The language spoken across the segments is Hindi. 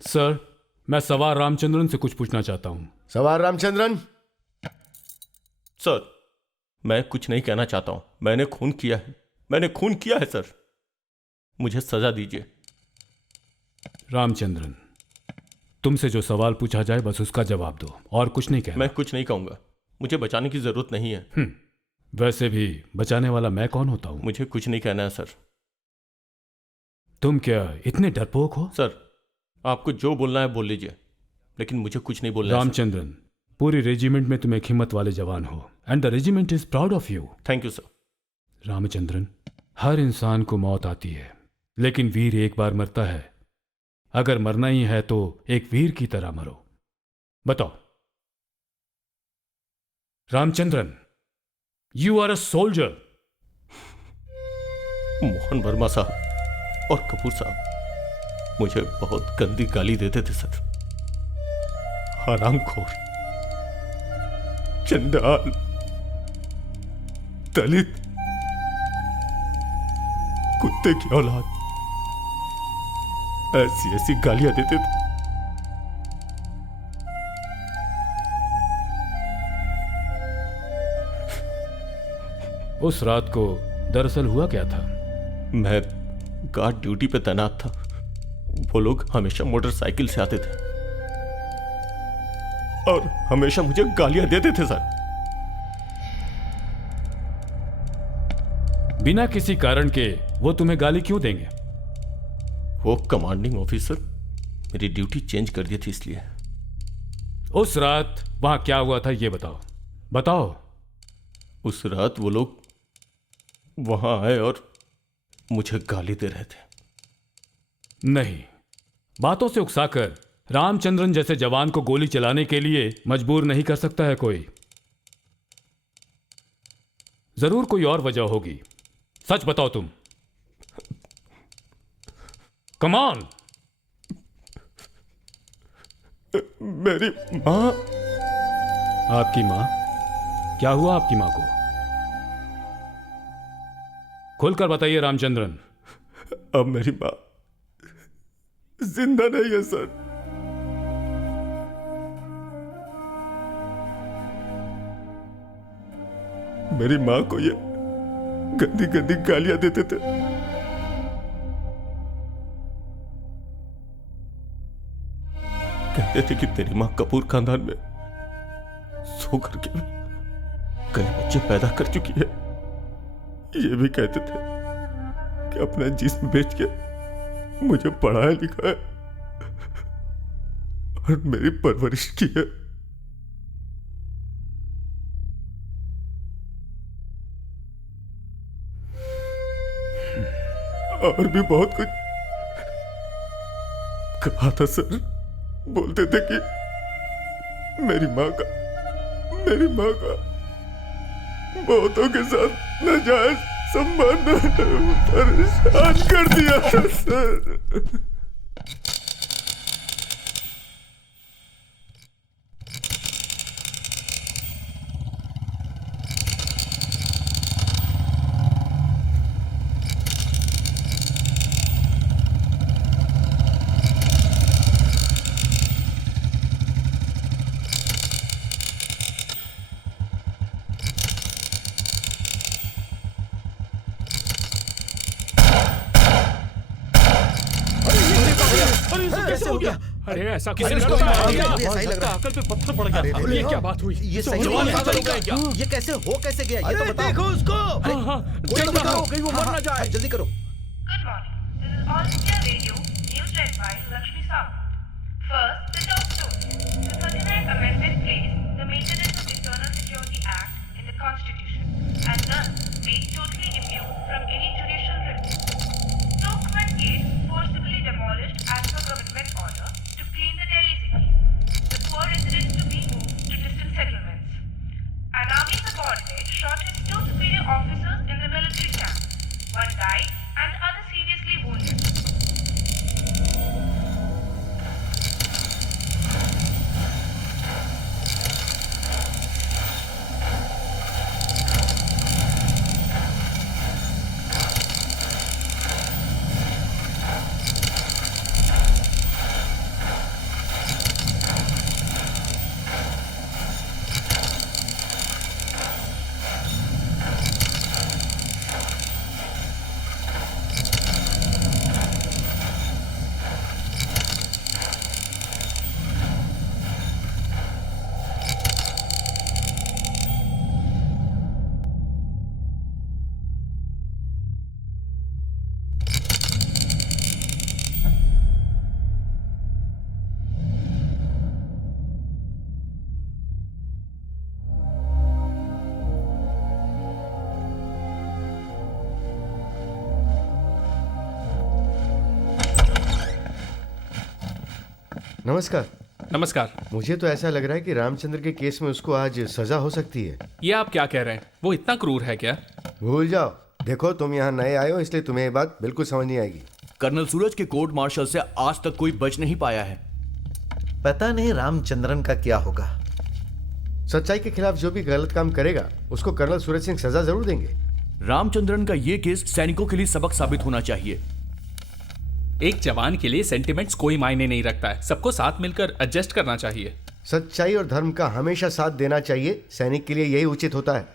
सर, मैं सवार रामचंद्रन से कुछ पूछना चाहता हूं। सवार रामचंद्रन। सर, मैं कुछ नहीं कहना चाहता हूं। मैंने खून किया है सर। मुझे सजा दीजिए। रामचंद्रन, तुमसे जो सवाल पूछा जाए बस उसका जवाब दो, और कुछ नहीं कहना। मैं कुछ नहीं कहूंगा। मुझे बचाने की जरूरत नहीं है। वैसे भी बचाने वाला मैं कौन होता हूं? मुझे कुछ नहीं कहना है सर। तुम क्या इतने डरपोक हो? सर, आपको जो बोलना है बोल लीजिए, लेकिन मुझे कुछ नहीं बोलना है। रामचंद्रन, पूरी रेजिमेंट में तुम एक हिम्मत वाले जवान हो, and the regiment is proud of you. Thank you sir. Ramachandran, हर इंसान को मौत आती है, लेकिन वीर एक बार मरता है। अगर मरना ही है तो एक वीर की तरह मरो। बताओ Ramachandran, you are a soldier. Mohan Verma साहब और कपूर साहब मुझे बहुत गंदी गाली देते थे सर। हरामखोर, चंडाल, दलित, कुत्ते की औलाद, ऐसी ऐसी गालियां देते थे। उस रात को दरअसल हुआ क्या था? मैं गार्ड ड्यूटी पे तैनात था। वो लोग हमेशा मोटरसाइकिल से आते थे और हमेशा मुझे गालियां देते थे सर। बिना किसी कारण के वो तुम्हें गाली क्यों देंगे? वो कमांडिंग ऑफिसर मेरी ड्यूटी चेंज कर दी थी इसलिए। उस रात वहां क्या हुआ था ये बताओ। बताओ। उस रात वो लोग वहां आए और मुझे गाली दे रहे थे। नहीं, बातों से उकसाकर रामचंद्रन जैसे जवान को गोली चलाने के लिए मजबूर नहीं कर सकता है कोई। जरूर कोई और वजह होगी। सच बताओ तुम। Come on. मेरी मां। आपकी मां? क्या हुआ आपकी मां को? खुलकर बताइए रामचंद्रन। अब मेरी मां जिंदा नहीं है सर। मेरी मां को ये गंदी गंदी गालियां देते थे। कहते थे कि तेरी मां कपूर खानदान में सो करके कई बच्चे पैदा कर चुकी है। ये भी कहते थे कि अपना जिस्म बेच के मुझे पढ़ाया लिखाया और मेरी परवरिश की है। और भी बहुत कुछ कहा था सर। बोलते थे कि मेरी मां का बहुतों के साथ नाजायज संबंध परेशान कर दिया था सर। कैसे हो गया? अरे ऐसा किसी ने सही लग रहा है। अकल पे पत्थर पड़ गया। ये क्या बात हुई? ये सही जवान है। पागल हो गए क्या? ये कैसे गया ये तो बताओ। देखो उसको। कोई तो बताओ, कहीं वो मर ना जाए। जल्दी करो। Good morning. This is All India Radio, news read by Lakshmi Sahu. First, the top story. The 39th Amendment placed the Maintenance of Internal Security Act in the Constitution and thus made totally immune from any judicial review. Tokman Gate forcibly demolished as per government order to clean the Delhi city. The poor residents to be moved to distant settlements. An army subordinate shot his two superior officers in the military camp. One died and the other seriously wounded. नमस्कार। नमस्कार। मुझे तो ऐसा लग रहा है कि रामचंद्र के केस में उसको आज सजा हो सकती है। ये आप क्या कह रहे हैं? वो इतना क्रूर है क्या? भूल जाओ। देखो, तुम यहाँ नए आए हो, इसलिए तुम्हें ये बात बिल्कुल समझ नहीं आएगी। कर्नल सूरज के कोर्ट मार्शल से आज तक कोई बच नहीं पाया है। पता नहीं रामचंद्रन का क्या होगा। सच्चाई के खिलाफ जो भी गलत काम करेगा उसको कर्नल सूरज सिंह सजा जरूर देंगे। रामचंद्रन का ये केस सैनिकों के लिए सबक साबित होना चाहिए। एक जवान के लिए सेंटिमेंट्स कोई मायने नहीं रखता है। सबको साथ मिलकर एडजस्ट करना चाहिए। सच्चाई और धर्म का हमेशा साथ देना चाहिए। सैनिक के लिए यही उचित होता है।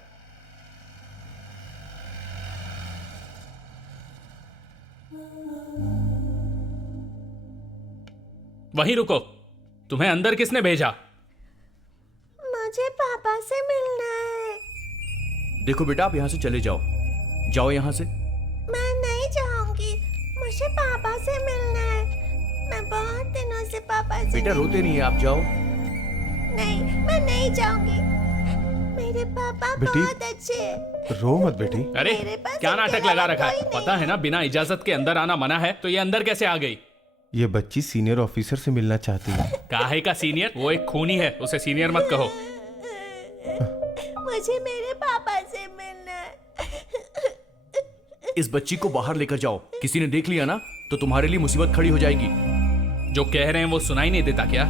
वहीं रुको। तुम्हें अंदर किसने भेजा? मुझे पापा से मिलना है। देखो बेटा, आप यहाँ से चले जाओ। जाओ यहाँ से। मैं नहीं जाऊंगी, मुझे पापा से मिलना है। मैं बहुत दिनों से पापा से बेटा रोते नहीं है, आप जाओ। नहीं, मैं नहीं जाऊंगी। मेरे पापा बेटी, बहुत अच्छे हैं। रो मत बेटी। अरे मेरे पास क्या उनके नाटक लगा अलावा रखा है? कोई नहीं पता है ना बिना इजाजत के अंदर आना मना है, तो ये अंदर कैसे आ गई? ये बच्ची सीनियर ऑफिसर से मिलना चाहती है। काहे का सीनियर? वो एक खूनी है, उसे सीनियर मत कहो। मुझे मेरे पापा से मिलना है। इस बच्ची को बाहर लेकर जाओ। किसी ने देख लिया ना तो तुम्हारे लिए मुसीबत खड़ी हो जाएगी। जो कह रहे हैं वो सुनाई नहीं देता क्या?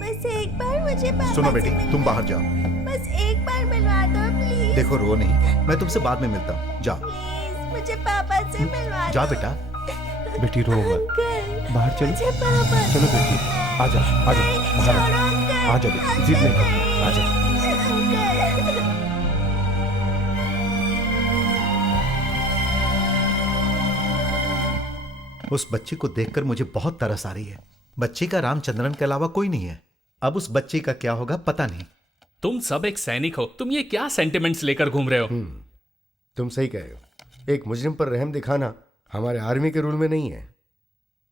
बस एक बार मुझे पापा सुनो से बेटी, मिलना तुम बाहर जाओ। है। बस एक बार मिलवा दो प्लीज। देखो, रो नहीं, मैं तुमसे बाद में मिलता हूँ। जाओ प्लीज मुझे पापा से मिलवा जा दो। बेटा। बेटी रो मत। अंकल, बाहर चलो। मुझे पापा से चलो बेटी, आ जाओ, आ जाओ, नहीं, बाहर आ छोड़ो जाओ। अंकल। आ जाओ बेटी, जिद नहीं करना, आ जाओ। अंकल। उस बच्ची को देखकर मुझे बहुत तरस आ रही है। बच्ची का रामचंद्रन के अलावा कोई नहीं है। अब उस बच्ची का क्या होगा पता नहीं। तुम सब एक सैनिक हो, तुम ये क्या सेंटिमेंट्स लेकर घूम रहे हो? तुम सही कह रहे हो। एक मुजरिम पर रहम दिखाना हमारे आर्मी के रूल में नहीं है।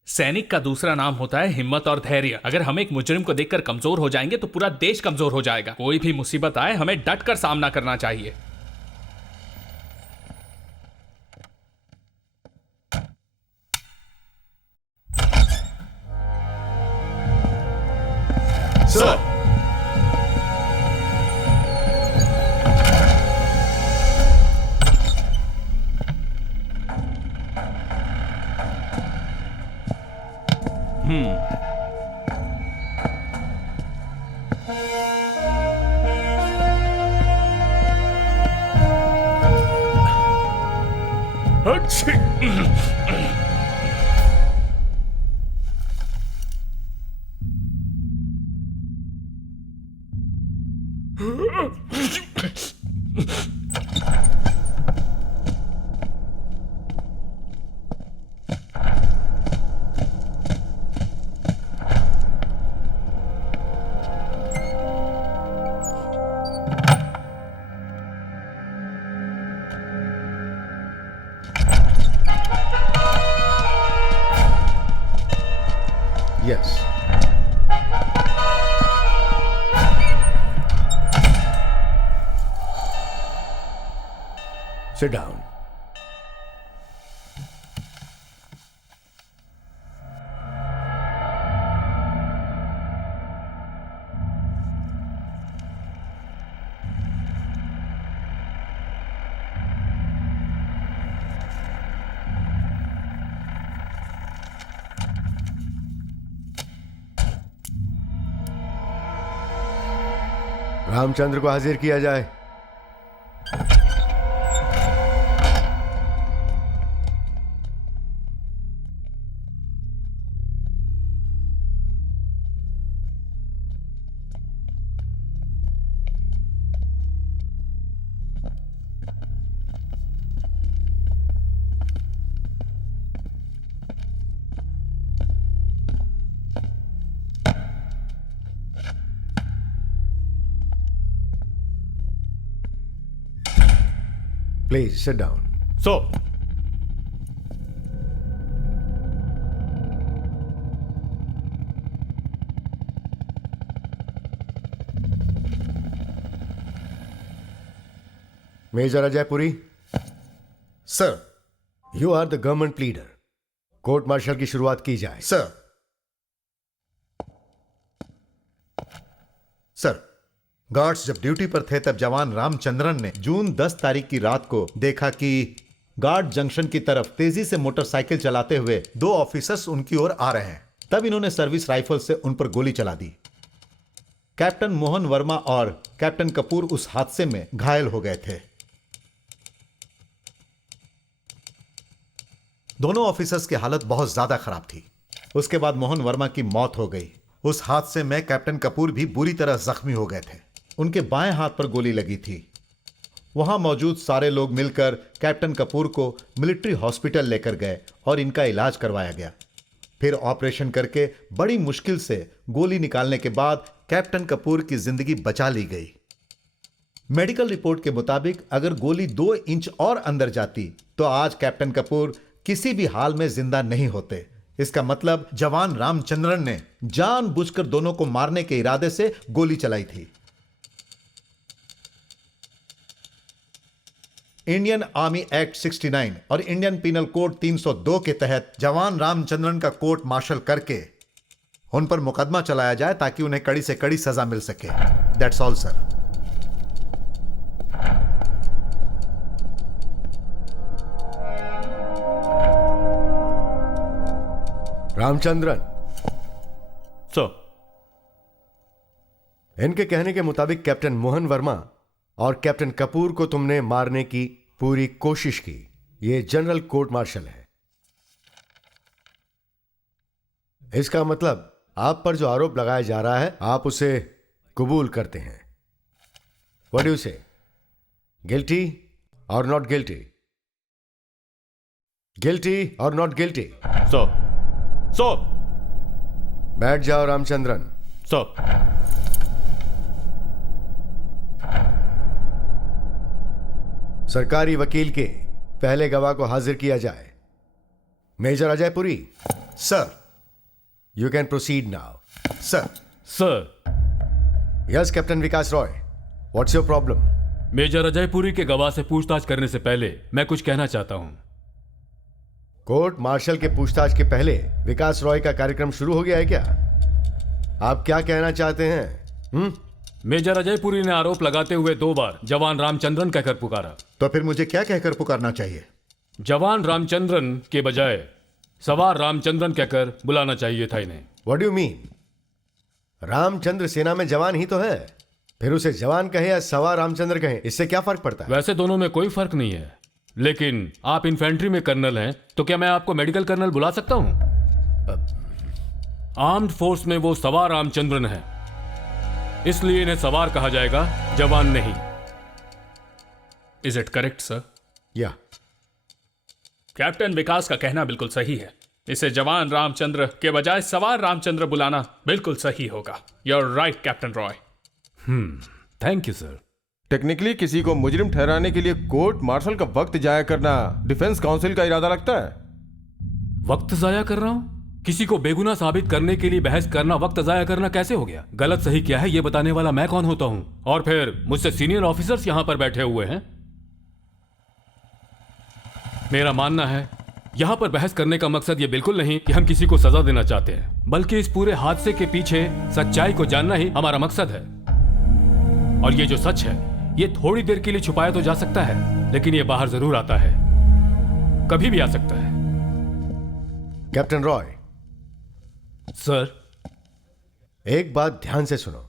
सैनिक का दूसरा नाम होता है हिम्मत और धैर्य। अगर हम एक मुजरिम को देखकर कमजोर हो जाएंगे तो पूरा देश कमजोर हो जाएगा। कोई भी मुसीबत आए हमें डट कर सामना करना चाहिए। Sir, yes. Sit down. Ramchandra को हाजिर किया जाए। Please sit down. So Major Ajay Puri, sir, you are the government leader. Court martial की शुरुआत की जाए। सर। सर, गार्ड्स जब ड्यूटी पर थे तब जवान रामचंद्रन ने जून 10 तारीख की रात को देखा कि गार्ड जंक्शन की तरफ तेजी से मोटरसाइकिल चलाते हुए 2 ऑफिसर्स उनकी ओर आ रहे हैं। तब इन्होंने सर्विस राइफल से उन पर गोली चला दी। कैप्टन मोहन वर्मा और कैप्टन कपूर उस हादसे में घायल हो गए थे। दोनों ऑफिसर्स की हालत बहुत ज्यादा खराब थी। उसके बाद मोहन वर्मा की मौत हो गई। उस हादसे में कैप्टन कपूर भी बुरी तरह जख्मी हो गए थे। उनके बाएं हाथ पर गोली लगी थी। वहां मौजूद सारे लोग मिलकर कैप्टन कपूर को मिलिट्री हॉस्पिटल लेकर गए और इनका इलाज करवाया गया। फिर ऑपरेशन करके बड़ी मुश्किल से गोली निकालने के बाद कैप्टन कपूर की जिंदगी बचा ली गई। मेडिकल रिपोर्ट के मुताबिक अगर गोली 2 इंच और अंदर जाती तो आज कैप्टन कपूर किसी भी हाल में जिंदा नहीं होते। इसका मतलब जवान रामचंद्रन ने जानबूझकर दोनों को मारने के इरादे से गोली चलाई थी। इंडियन आर्मी एक्ट 69 और इंडियन पिनल कोड 302 के तहत जवान रामचंद्रन का कोर्ट मार्शल करके उन पर मुकदमा चलाया जाए ताकि उन्हें कड़ी से कड़ी सजा मिल सके। That's all sir. Ramachandran, sir, इनके कहने के मुताबिक कैप्टन मोहन वर्मा और कैप्टन कपूर को तुमने मारने की पूरी कोशिश की। यह जनरल कोर्ट मार्शल है। इसका मतलब आप पर जो आरोप लगाया जा रहा है आप उसे कबूल करते हैं। व्हाट डू यू से? गिल्टी और नॉट गिल्टी? गिल्टी और नॉट गिल्टी? सर, सर, बैठ जाओ रामचंद्रन। सर। सरकारी वकील के पहले गवाह को हाजिर किया जाए। Major Ajay Puri, sir. You can proceed now. Sir. Sir. Yes captain Vikas Roy, what's your problem? Major Ajay Puri के गवाह से पूछताछ करने से पहले मैं कुछ कहना चाहता हूं। कोर्ट मार्शल के पूछताछ के पहले विकास रॉय का कार्यक्रम शुरू हो गया है क्या? आप क्या कहना चाहते हैं? मेजर अजय पुरी ने आरोप लगाते हुए 2 बार जवान रामचंद्रन कहकर पुकारा। तो फिर मुझे क्या कहकर पुकारना चाहिए? जवान रामचंद्रन के बजाय सवार रामचंद्रन कहकर बुलाना चाहिए था इन्हें। What do you mean? Ramchandra सेना में जवान ही तो है, फिर उसे जवान कहे या सवार रामचंद्र कहे, इससे क्या फर्क पड़ता है? वैसे दोनों में कोई फर्क नहीं है, लेकिन आप इन्फेंट्री में कर्नल हैं तो क्या मैं आपको मेडिकल कर्नल बुला सकता हूं? आर्म्ड फोर्स में वो सवार रामचंद्रन है, इसलिए इन्हें सवार कहा जाएगा, जवान नहीं। Is it correct sir? या कैप्टन विकास का कहना बिल्कुल सही है। इसे जवान रामचंद्र के बजाय सवार रामचंद्र बुलाना बिल्कुल सही होगा। You're right captain Roy. Thank you sir. Technically किसी को मुजरिम ठहराने के लिए कोर्ट मार्शल का वक्त जाया करना डिफेंस काउंसिल का इरादा लगता है? वक्त जाया कर रहा हूं? किसी को बेगुनाह साबित करने के लिए बहस करना वक्त जाया करना कैसे हो गया? गलत सही क्या है ये बताने वाला मैं कौन होता हूं? और फिर मुझसे सीनियर ऑफिसर्स यहां पर बैठे हुए हैं। मेरा मानना है यहां पर बहस करने का मकसद ये बिल्कुल नहीं कि हम किसी को सजा देना चाहते हैं, बल्कि इस पूरे हादसे के पीछे सच्चाई को जानना ही हमारा मकसद है। और ये जो सच है ये थोड़ी देर के लिए छुपाया तो जा सकता है, लेकिन ये बाहर जरूर आता है, कभी भी आ सकता है। कैप्टन रॉय सर, एक बात ध्यान से सुनो।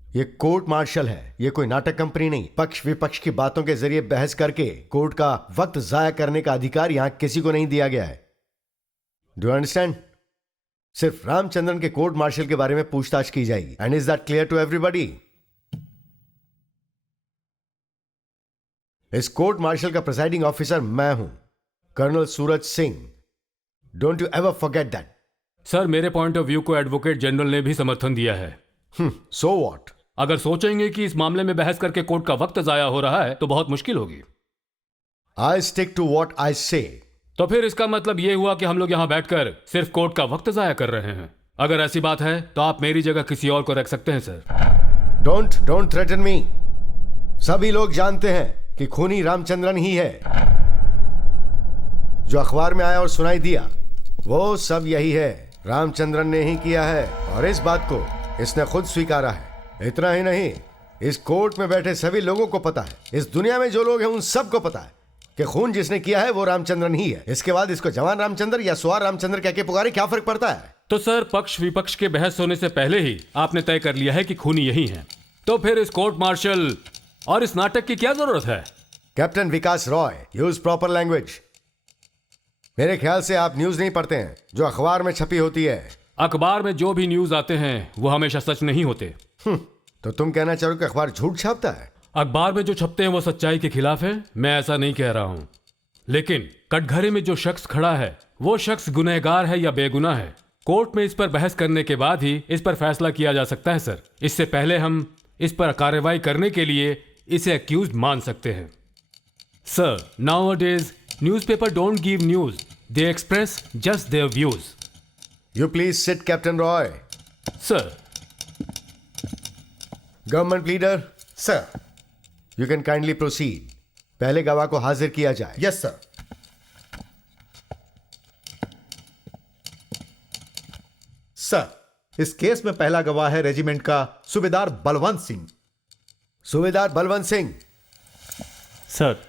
ये कोर्ट मार्शल है, ये कोई नाटक कंपनी नहीं। पक्ष विपक्ष की बातों के जरिए बहस करके कोर्ट का वक्त जाया करने का अधिकार यहां किसी को नहीं दिया गया है। Do understand? सिर्फ रामचंद्रन के कोर्ट मार्शल के बारे में पूछताछ की जाएगी। And is that clear to everybody? इस कोर्ट मार्शल का प्रिसाइडिंग ऑफिसर मैं हूं, colonel Suraj Singh. Don't you ever forget that. Sir, मेरे पॉइंट ऑफ व्यू को एडवोकेट जनरल ने भी समर्थन दिया है। So what? अगर सोचेंगे कि इस मामले में बहस करके कोर्ट का वक्त जाया हो रहा है तो बहुत मुश्किल होगी। I stick to what I say. तो फिर इसका मतलब यह हुआ कि हम लोग यहां बैठकर सिर्फ कोर्ट का वक्त जाया कर रहे हैं। अगर ऐसी बात है तो आप मेरी जगह किसी और को रख सकते हैं सर। डोंट थ्रेटन मी। सभी लोग जानते हैं कि खूनी रामचंद्रन ही है। जो अखबार में आया और सुनाई दिया वो सब यही है। रामचंद्रन ने ही किया है और इस बात को इसने खुद स्वीकारा है। इतना ही नहीं, इस कोर्ट में बैठे सभी लोगों को पता है, इस दुनिया में जो लोग हैं उन सबको पता है कि खून जिसने किया है वो रामचंद्रन ही है। इसके बाद इसको जवान रामचंद्र या स्वार रामचंद्र कह के पुकारे, क्या फर्क पड़ता है? तो सर, पक्ष विपक्ष के बहस होने से पहले ही आपने तय कर लिया है कि खूनी यही हैं। तो फिर इस कोर्ट मार्शल और इस नाटक की क्या जरूरत है? Captain Vikas Roy, use proper language. मेरे ख्याल से आप न्यूज नहीं पढ़ते हैं जो अखबार में छपी होती है। अखबार में जो भी न्यूज आते हैं वो हमेशा सच नहीं होते। तो तुम कहना चाहो कि अखबार झूठ छापता है? अखबार में जो छपते हैं वो सच्चाई के खिलाफ है, मैं ऐसा नहीं कह रहा हूं। लेकिन कटघरे में जो शख्स खड़ा है वो शख्स गुनहगार है या बेगुनाह है, कोर्ट में इस पर बहस करने के बाद ही इस पर फैसला किया जा सकता है सर। इससे पहले हम इस पर कार्रवाई करने के लिए इसे अक्यूज्ड मान सकते हैं। Sir, nowadays newspaper don't give news, they express just their views. You please sit captain Roy. Sir. Government leader, sir. You can kindly proceed. पहले गवाह को हाजिर किया जाए। Yes sir. सर, इस केस में पहला गवाह है रेजिमेंट का सूबेदार बलवंत सिंह। सूबेदार बलवंत सिंह। सर।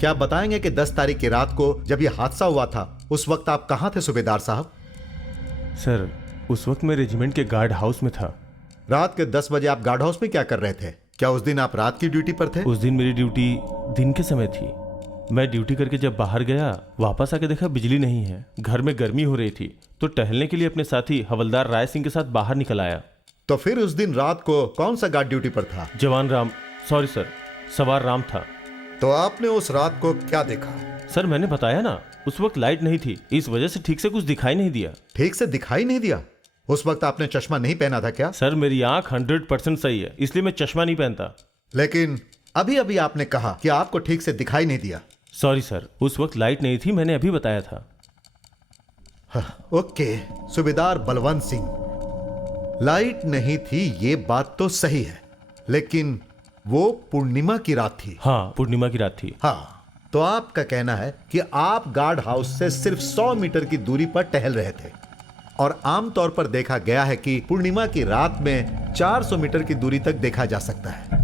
क्या आप बताएंगे कि 10 तारीख की रात को जब यह हादसा हुआ था उस वक्त आप कहां थे सूबेदार साहब? सर, उस वक्त मैं रेजिमेंट के गार्ड हाउस में था। रात के 10 बजे आप गार्ड हाउस में क्या कर रहे थे? क्या उस दिन आप रात की ड्यूटी पर थे? उस दिन मेरी ड्यूटी दिन के समय थी। मैं ड्यूटी करके जब बाहर गया, वापस आके देखा बिजली नहीं है, घर में गर्मी हो रही थी, तो टहलने के लिए अपने साथी हवलदार राय सिंह के साथ बाहर निकल आया। तो फिर उस दिन रात को कौन सा गार्ड ड्यूटी पर था? जवान राम, सॉरी सर, सवार राम था। तो आपने उस रात को क्या देखा? सर, मैंने बताया ना, उस वक्त लाइट नहीं थी, इस वजह से ठीक से कुछ दिखाई नहीं दिया। ठीक से दिखाई नहीं दिया? उस वक्त आपने चश्मा नहीं पहना था क्या? सर, मेरी आंख 100% सही है, इसलिए मैं चश्मा नहीं पहनता। लेकिन अभी अभी आपने कहा कि आपको ठीक से दिखाई नहीं दिया। सॉरी सर, उस वक्त लाइट नहीं थी, मैंने अभी बताया था। ओके, सूबेदार बलवंत सिंह, लाइट नहीं थी ये बात तो सही है, लेकिन वो पूर्णिमा की रात थी। हाँ, पूर्णिमा की रात थी। हाँ, तो आपका कहना है कि आप गार्ड हाउस से सिर्फ 100 मीटर की दूरी पर टहल रहे थे, और आमतौर पर देखा गया है कि पूर्णिमा की रात में 400 मीटर की दूरी तक देखा जा सकता है।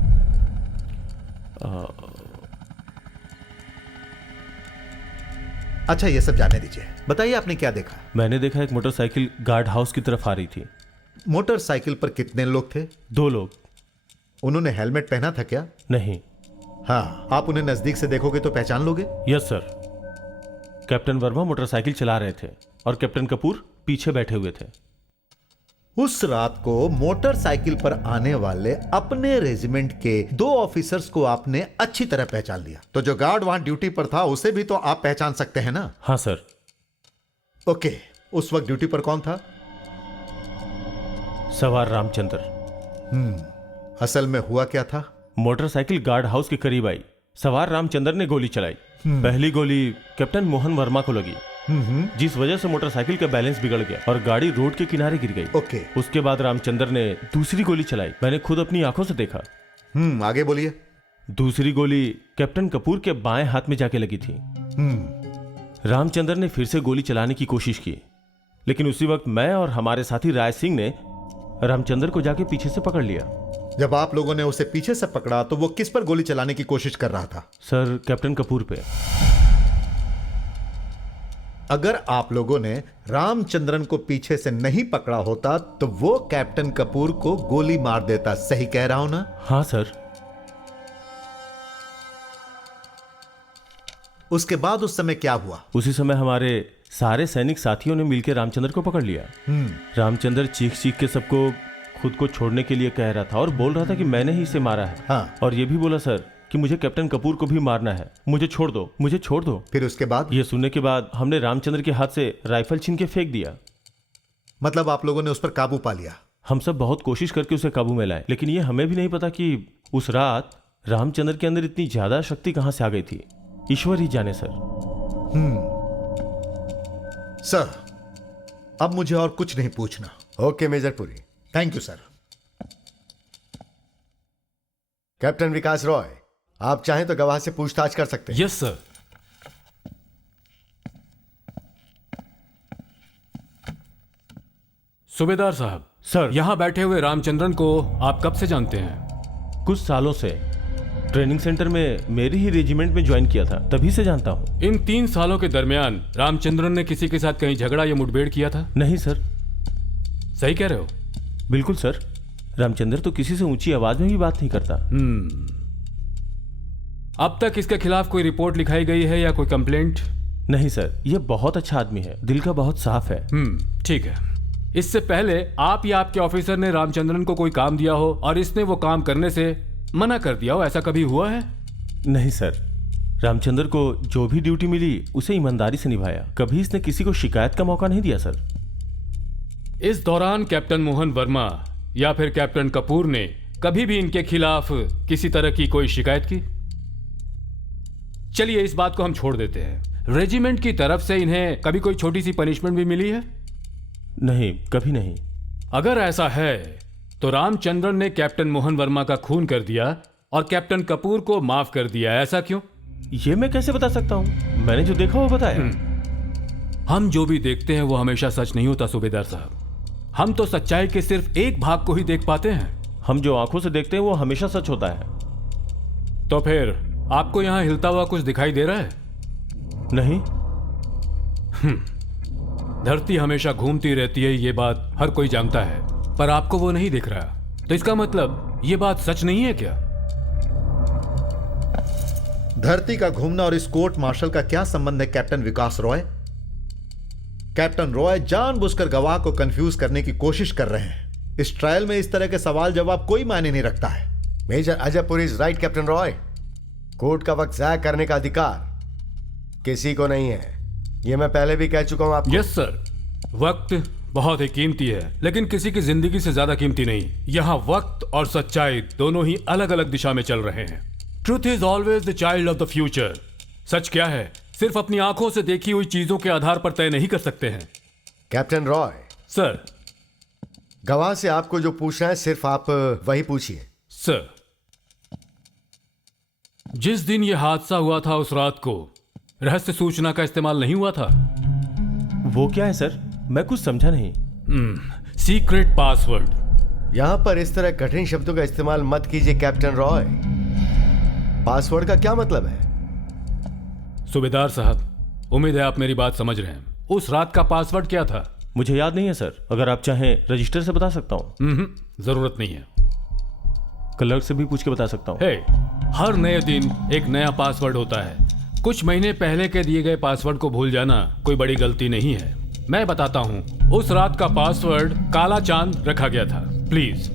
अच्छा, ये सब जाने दीजिए, बताइए आपने क्या देखा? मैंने देखा एक मोटरसाइकिल गार्ड हाउस की तरफ आ रही थी। मोटरसाइकिल पर कितने लोग थे? 2 लोग। उन्होंने हेलमेट पहना था क्या? नहीं। हाँ, आप उन्हें नजदीक से देखोगे तो पहचान लोगे? Yes sir. Captain Verma motorcycle चला रहे थे और कैप्टन कपूर पीछे बैठे हुए थे। उस रात को मोटरसाइकिल पर आने वाले अपने रेजिमेंट के 2 ऑफिसर्स को आपने अच्छी तरह पहचान लिया, तो जो गार्ड वहां ड्यूटी पर था उसे भी तो आप पहचान सकते हैं ना? हाँ सर। ओके, उस वक्त ड्यूटी पर कौन था? सवार रामचंद्र। असल में हुआ क्या था? मोटरसाइकिल गार्ड हाउस के करीब आई, सवार रामचंद्र ने गोली चलाई। पहली गोली कैप्टन मोहन वर्मा को लगी, जिस वजह से मोटरसाइकिल का बैलेंस बिगड़ गया और गाड़ी रोड के किनारे गिर गई। ओके। उसके बाद रामचंद्र ने दूसरी गोली चलाई, मैंने खुद अपनी आंखों से देखा। आगे बोलिए। दूसरी गोली कैप्टन कपूर के बाएं हाथ में जाके लगी थी। रामचंद्र ने फिर से गोली चलाने की कोशिश की, लेकिन उसी वक्त मैं और हमारे साथी राय सिंह ने रामचंद्र को जाके पीछे से पकड़ लिया। जब आप लोगों ने उसे पीछे से पकड़ा तो वो किस पर गोली चलाने की कोशिश कर रहा था? सर, कैप्टन कपूर पे। अगर आप लोगों ने रामचंद्रन को पीछे से नहीं पकड़ा होता तो वो कैप्टन कपूर को गोली मार देता, सही कह रहा हूं ना? हाँ सर। उसके बाद उस समय क्या हुआ? उसी समय हमारे सारे सैनिक साथियों ने मिलकर रामचंद्र को पकड़ लिया। रामचंद्र चीख चीख के सबको खुद को छोड़ने के लिए कह रहा था और बोल रहा था कि मैंने ही इसे मारा है। हाँ। और ये भी बोला सर कि मुझे कैप्टन कपूर को भी मारना है, मुझे छोड़ दो, मुझे छोड़ दो। फिर उसके बाद? ये सुनने के बाद हमने रामचंद्र के हाथ से राइफल छीन के फेंक दिया। मतलब आप लोगों ने उस पर काबू पा लिया? हम सब बहुत कोशिश करके उसे काबू में लाए, लेकिन ये हमें भी नहीं पता कि उस रात रामचंद्र के अंदर इतनी ज्यादा शक्ति कहां से आ गई थी। ईश्वर ही जाने सर। सर, अब मुझे और कुछ नहीं पूछना। Okay Major Puri. Thank you sir. Captain Vikas Roy, आप चाहें तो गवाह से पूछताछ कर सकते हैं। Yes sir. सूबेदार साहब, सर, यहां बैठे हुए रामचंद्रन को आप कब से जानते हैं? कुछ सालों से ट्रेनिंग सेंटर में मेरी ही रेजिमेंट में ज्वाइन किया था, तभी से जानता हूँ। इन 3 सालों के दरमियान रामचंद्रन ने किसी के साथ कहीं झगड़ा या मुठभेड़ किया था? नहीं सर। सही कह रहे हो? बिल्कुल सर, रामचंद्र तो किसी से ऊंची आवाज में भी बात नहीं करता। अब तक इसके खिलाफ कोई रिपोर्ट लिखाई गई है या कोई कंप्लेंट? नहीं सर, यह बहुत अच्छा आदमी है, दिल का बहुत साफ है। ठीक है। इससे पहले आप या आपके ऑफिसर ने रामचंद्रन को कोई काम दिया हो और इसने वो काम करने से मना कर दिया हो, ऐसा कभी हुआ है? नहीं सर, रामचंद्र को जो भी ड्यूटी मिली उसे ईमानदारी से निभाया, कभी इसने किसी को शिकायत का मौका नहीं दिया सर। इस दौरान कैप्टन मोहन वर्मा या फिर कैप्टन कपूर ने कभी भी इनके खिलाफ किसी तरह की कोई शिकायत की? चलिए इस बात को हम छोड़ देते हैं। रेजिमेंट की तरफ से इन्हें कभी कोई छोटी सी पनिशमेंट भी मिली है? नहीं, कभी नहीं। अगर ऐसा है तो रामचंद्रन ने कैप्टन मोहन वर्मा का खून कर दिया और कैप्टन कपूर को माफ कर दिया, ऐसा क्यों? ये मैं कैसे बता सकता हूं? मैंने जो देखा वो बताया। हम जो भी देखते हैं वो हमेशा सच नहीं होता सूबेदार साहब। हम तो सच्चाई के सिर्फ एक भाग को ही देख पाते हैं। हम जो आंखों से देखते हैं वो हमेशा सच होता है। तो फिर आपको यहां हिलता हुआ कुछ दिखाई दे रहा है? नहीं। धरती हमेशा घूमती रहती है, ये बात हर कोई जानता है, पर आपको वो नहीं दिख रहा। तो इसका मतलब ये बात सच नहीं है क्या? धरती का घूमना और इस कोर्ट मार्शल का क्या संबंध है कैप्टन विकास रॉय? कैप्टन रॉय जानबूझकर गवाह को कंफ्यूज करने की कोशिश कर रहे हैं। इस ट्रायल में इस तरह के सवाल जवाब कोई मायने नहीं रखता है। Major Ajaypur is right captain Roy. Court का वक्त जाया करने का अधिकार किसी को नहीं है, ये मैं पहले भी कह चुका हूं आपको। यस सर, वक्त बहुत ही कीमती है, लेकिन किसी की जिंदगी से ज्यादा कीमती नहीं। यहाँ वक्त और सच्चाई दोनों ही अलग अलग दिशा में चल रहे हैं। Truth is always the child of the future. सच क्या है सिर्फ अपनी आंखों से देखी हुई चीजों के आधार पर तय नहीं कर सकते हैं। Captain Roy, sir. गवाह से आपको जो पूछना है सिर्फ आप वही पूछिए। सर, जिस दिन यह हादसा हुआ था उस रात को रहस्य सूचना का इस्तेमाल नहीं हुआ था? वो क्या है सर? मैं कुछ समझा नहीं। Secret password. यहां पर इस तरह कठिन शब्दों का इस्तेमाल मत कीजिए कैप्टन रॉय। पासवर्ड का क्या मतलब है? सूबेदार साहब, उम्मीद है आप मेरी बात समझ रहे हैं। उस रात का पासवर्ड क्या था? मुझे याद नहीं है सर, अगर आप चाहें रजिस्टर से बता सकता हूँ। जरूरत नहीं है, क्लर्क से भी पूछ के बता सकता हूँ। हे, हर नए दिन एक नया पासवर्ड होता है। कुछ महीने पहले के दिए गए पासवर्ड को भूल जाना कोई बड़ी गलती नहीं है। मैं बताता हूं, उस रात का पासवर्ड काला चांद रखा गया था। Please.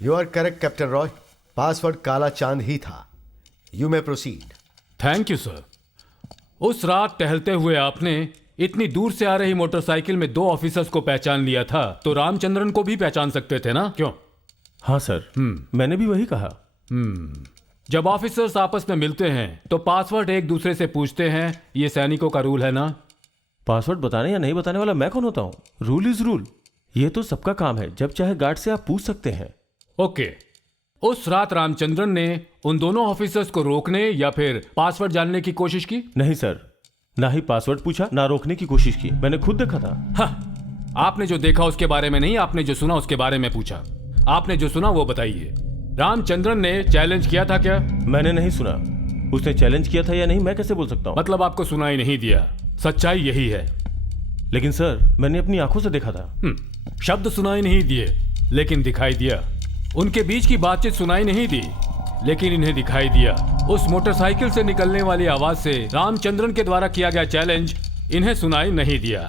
You are correct captain Roy, password काला चांद ही था। You may proceed. Thank you sir. उस रात टहलते हुए आपने इतनी दूर से आ रही मोटरसाइकिल में 2 ऑफिसर्स को पहचान लिया था, तो रामचंद्रन को भी पहचान सकते थे ना, क्यों? हाँ सर, मैंने भी वही कहा। जब ऑफिसर्स आपस में मिलते हैं तो पासवर्ड एक दूसरे से पूछते हैं, ये सैनिकों का रूल है ना? पासवर्ड बताने या नहीं बताने वाला मैं कौन होता हूँ? Rule is rule. ये तो सबका काम है, जब चाहे गार्ड से आप पूछ सकते हैं। ओके। उस रात रामचंद्रन ने उन दोनों ऑफिसर्स को रोकने या फिर पासवर्ड जानने की कोशिश की? नहीं सर, ना ही पासवर्ड पूछा ना रोकने की कोशिश की। मैंने खुद देखा था। हाँ, आपने जो देखा उसके बारे में नहीं, आपने जो सुना उसके बारे में पूछा। आपने जो सुना वो बताइए। रामचंद्रन ने चैलेंज किया था क्या? मैंने नहीं सुना। उसने चैलेंज किया था या नहीं मैं कैसे बोल सकता हूँ? मतलब आपको सुनाई नहीं दिया। सच्चाई यही है। लेकिन सर, मैंने अपनी आंखों से देखा था। शब्द सुनाई नहीं दिए लेकिन दिखाई दिया। उनके बीच की बातचीत सुनाई नहीं दी लेकिन इन्हें दिखाई दिया। उस मोटरसाइकिल से निकलने वाली आवाज से रामचंद्रन के द्वारा किया गया चैलेंज इन्हें सुनाई नहीं दिया।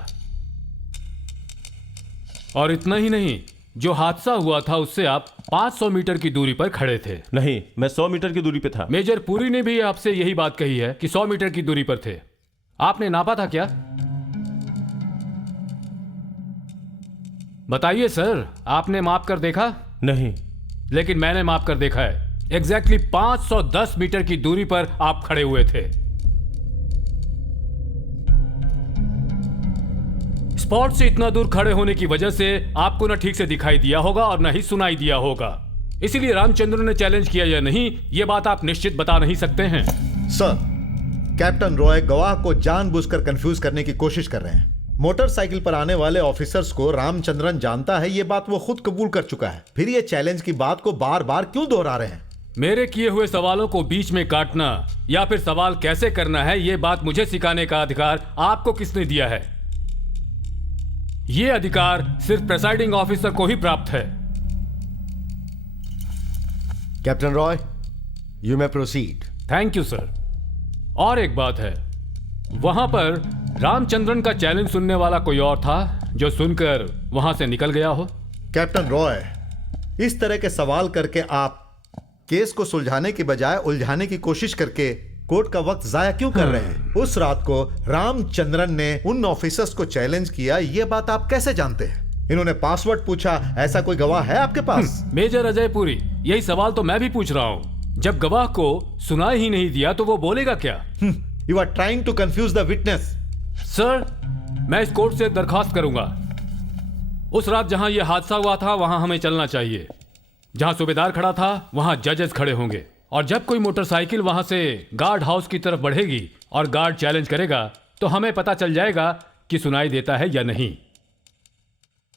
और इतना ही नहीं, जो हादसा हुआ था उससे आप 500 मीटर की दूरी पर खड़े थे। नहीं, मैं 100 मीटर की दूरी पे था। मेजर पुरी ने भी आपसे यही बात कही है कि 100 मीटर की दूरी पर थे। आपने नापा था क्या? बताइए सर, आपने माप कर देखा? नहीं। लेकिन मैंने माप कर देखा है। एग्जैक्टली 510 मीटर की दूरी पर आप खड़े हुए थे। स्पॉट से इतना दूर खड़े होने की वजह से आपको न ठीक से दिखाई दिया होगा और न ही सुनाई दिया होगा। इसीलिए रामचंद्र ने चैलेंज किया या नहीं, यह बात आप निश्चित बता नहीं सकते हैं। सर, कैप्टन रॉय गवाह को जानबूझकर कंफ्यूज करने की कोशिश कर रहे हैं। मोटरसाइकिल पर आने वाले ऑफिसर्स को रामचंद्रन जानता है, यह बात वो खुद कबूल कर चुका है। फिर ये चैलेंज की बात को बार बार क्यों दोहरा रहे हैं? मेरे किए हुए सवालों को बीच में काटना या फिर सवाल कैसे करना है, यह बात मुझे सिखाने का अधिकार आपको किसने दिया है? यह अधिकार सिर्फ प्रेसाइडिंग ऑफिसर को ही प्राप्त है। Captain Roy, you may proceed. Thank you sir. और एक बात है, वहां पर रामचंद्रन का चैलेंज सुनने वाला कोई और था जो सुनकर वहां से निकल गया हो? कैप्टन रॉय, इस तरह के सवाल करके आप केस को सुलझाने की बजाय उलझाने की कोशिश करके कोर्ट का वक्त जाया क्यों कर रहे हैं? उस रात को रामचंद्रन ने उन ऑफिसर्स को चैलेंज किया, यह बात आप कैसे जानते हैं? इन्होंने पासवर्ड पूछा, ऐसा कोई गवाह है आपके पास? मेजर अजय पुरी, यही सवाल तो मैं भी पूछ रहा हूं। जब गवाह को सुनाई ही नहीं दिया तो वो बोलेगा क्या? You are trying to confuse the witness. Sir, मैं इस कोर्ट से दरखास्त करूंगा। उस रात जहां यह हादसा हुआ था वहां हमें चलना चाहिए। जहां सूबेदार खड़ा था वहां जजेस खड़े होंगे, और जब कोई मोटरसाइकिल वहां से गार्ड हाउस की तरफ बढ़ेगी और गार्ड चैलेंज करेगा तो हमें पता चल जाएगा कि सुनाई देता है या नहीं।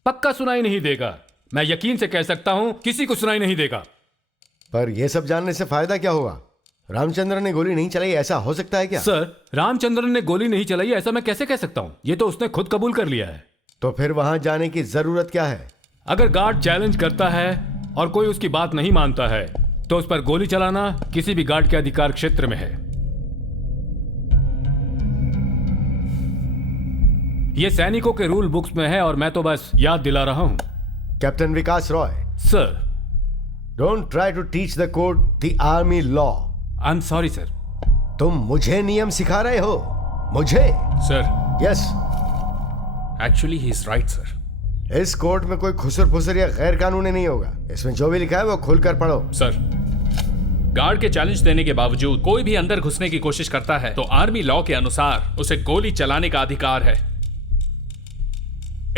पक्का सुनाई नहीं देगा, मैं यकीन से कह सकता हूं, किसी को सुनाई नहीं देगा। पर यह सब जानने से फायदा क्या होगा? रामचंद्र ने गोली नहीं चलाई, ऐसा हो सकता है क्या? सर, रामचंद्रन ने गोली नहीं चलाई ऐसा मैं कैसे कह सकता हूं? यह तो उसने खुद कबूल कर लिया है। तो फिर वहां जाने की जरूरत क्या है? अगर गार्ड चैलेंज करता है और कोई उसकी बात नहीं मानता है तो उस पर गोली चलाना किसी भी गार्ड के अधिकार क्षेत्र में है। यह सैनिकों के रूल बुक्स में है और मैं तो बस याद दिला रहा हूं। Captain Vikas Roy, sir, don't try to teach the court the army law. I am sorry sir. तुम मुझे नियम सिखा रहे हो? मुझे? Sir, yes. Actually he is right sir. इस कोर्ट में कोई खुसर फुसर या गैर कानूनी नहीं होगा। इसमें जो भी लिखा है वो खुलकर पढ़ो। सर, गार्ड के चैलेंज देने के बावजूद कोई भी अंदर घुसने की कोशिश करता है तो आर्मी लॉ के अनुसार उसे गोली चलाने का अधिकार है।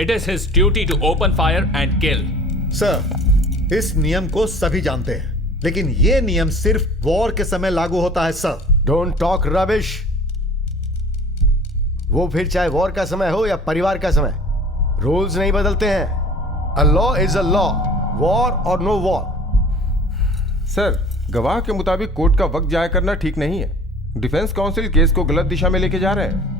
It is his duty to open fire and kill. Sir, इस नियम को सभी जानते हैं, लेकिन यह नियम सिर्फ वॉर के समय लागू होता है। Sir, don't talk rubbish. वो फिर चाहे वॉर का समय हो या परिवार का समय, रूल्स नहीं बदलते हैं। A law is a law, war और नो वॉर। सर, गवाह के मुताबिक कोर्ट का वक्त जाया करना ठीक नहीं है। डिफेंस काउंसिल केस को गलत दिशा में लेके जा रहे हैं।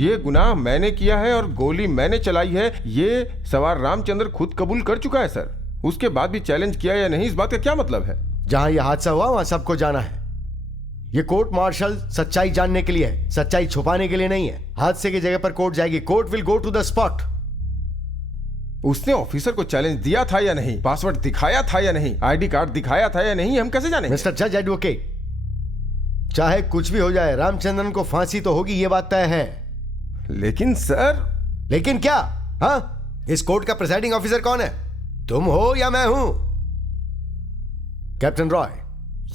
ये गुनाह मैंने किया है और गोली मैंने चलाई है, ये सवाल रामचंद्र खुद कबूल कर चुका है सर। उसके बाद भी चैलेंज किया या नहीं, इस बात का क्या मतलब है? जहां यह हादसा हुआ वहां सबको जाना है। यह कोर्ट मार्शल सच्चाई जानने के लिए है, सच्चाई छुपाने के लिए नहीं है। हादसे की जगह पर कोर्ट जाएगी। Court will go to the spot. उसने ऑफिसर को चैलेंज दिया था या नहीं, पासवर्ड दिखाया था या नहीं, आईडी कार्ड दिखाया था या नहीं, हम कैसे जानेंगे? मिस्टर जज एडवोकेट, चाहे कुछ भी हो जाए, रामचंद्रन को फांसी तो होगी, यह बात तय है। लेकिन सर। लेकिन क्या? हाँ, इस कोर्ट का प्रिसाइडिंग ऑफिसर कौन है? तुम हो या मैं हूं? कैप्टन रॉय।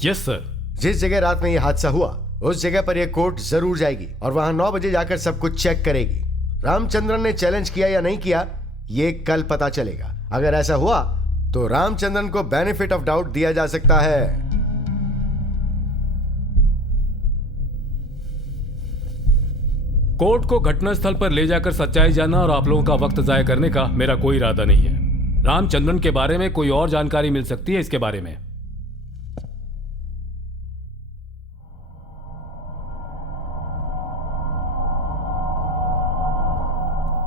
Yes sir. जिस जगह रात में यह हादसा हुआ उस जगह पर यह कोर्ट जरूर जाएगी और वहां 9 बजे जाकर सब कुछ चेक करेगी। रामचंद्रन ने चैलेंज किया या नहीं किया, यह कल पता चलेगा। अगर ऐसा हुआ तो रामचंद्रन को बेनिफिट ऑफ डाउट दिया जा सकता है। कोर्ट को घटनास्थल पर ले जाकर सच्चाई जानना और आप लोगों का वक्त जाया करने का मेरा कोई इरादा नहीं है। रामचंद्रन के बारे में कोई और जानकारी मिल सकती है इसके बारे में।